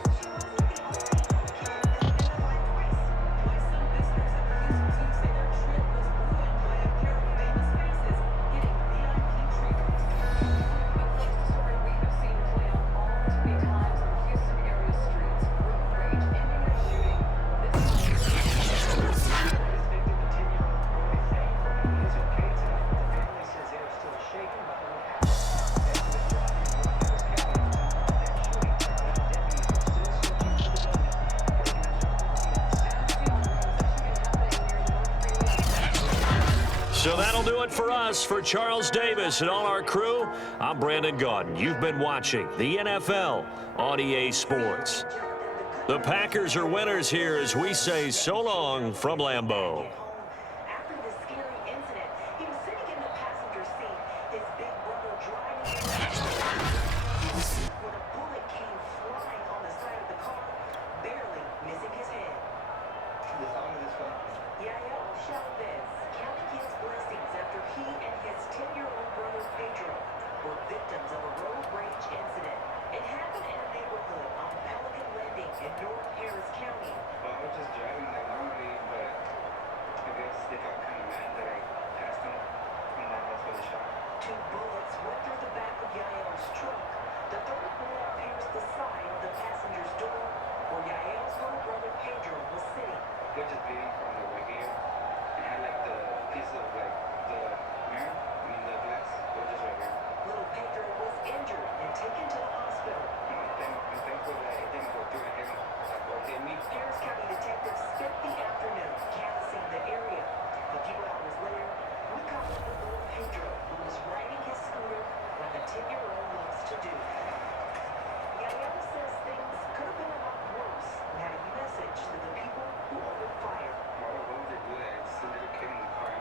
That'll do it for us. For Charles Davis and all our crew, I'm Brandon Gaudin. You've been watching the NFL on EA Sports. The Packers are winners here as we say so long from Lambeau. After this scary incident, he was sitting in the passenger seat, his big brother driving when a bullet came flying on the side of the car, barely missing his head. Yael Chavez counting his blessings after he and his 10-year-old brother Pedro were victims of a road rage incident. It happened in a neighborhood on Pelican Landing in North Harris County. Well, I was just driving like normally, but I guess they got kind of mad that I passed them, and that's where they shot. 2 bullets went through the back of Yael's truck. The third bullet pierced the side of the passenger's door where Yael's little brother Pedro was sitting. They're just bleeding from the right ear, and had like the piece of like the mirror, the glass, was just right here. Little Pedro was injured and taken to the hospital. I'm thankful that it didn't go through the head or hit me. Harris County detectives spent the afternoon canvassing the area. A few hours later, we caught up with little Pedro, who was riding his scooter like a 10-year-old loves to do. Yael says things could have been a lot worse and had a message to the people who opened fire. What would they do that? It's a little kid in the car.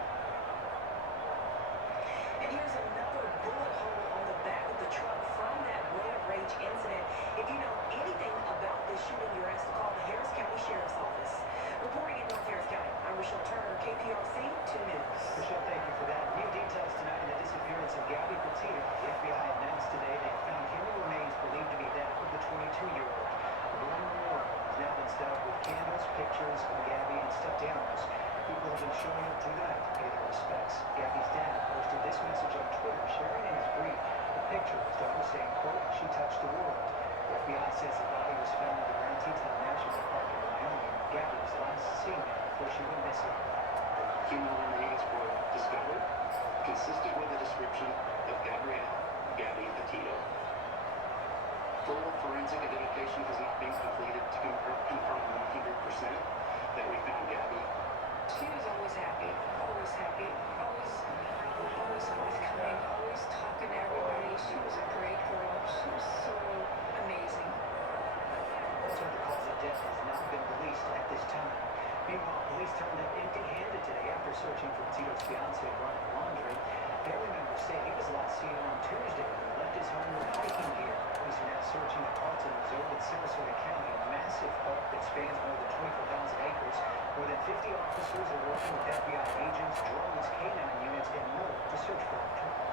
And here's another bullet hole on the back of the truck from that road rage incident. If you know anything about this shooting, you're asked to call the Harris County Sheriff's Office. Reporting in North Harris County, I'm Rochelle Turner, KPRC 2 News. Rochelle, thank you for that. New details tonight in the disappearance of Gabby Petito. The FBI announced today they found human remains believed to be that of the 22-year-old. A blind memorial has now been set up with candles, pictures of Gabby, and stuffed animals. People have been showing up tonight to pay their respects. Gabby's dad posted this message on Twitter, sharing in his grief a picture of his daughter saying, quote, "She touched the world." The FBI says the body was found in the Grand Teton National Park in Wyoming. Gabby was last seen there before she went missing. Human remains were discovered, consistent with the description of Gabby Petito. Full forensic identification has not been completed to confirm 100% that we found Gabby. She was always happy, always forthcoming, always talking to everybody. She was a great girl. She was so amazing. Also, the cause of death has not been released at this time. Meanwhile, police turned up empty-handed today after searching for Petito's fiancé running laundry. Family members say he was last seen on Tuesday when he left his home with hiking gear. Police are now searching the parts of Missouri and Sarasota County, a massive park that spans more than 24,000 acres. More than 50 officers are working with FBI agents, drones, K-9 units, and more to search for him.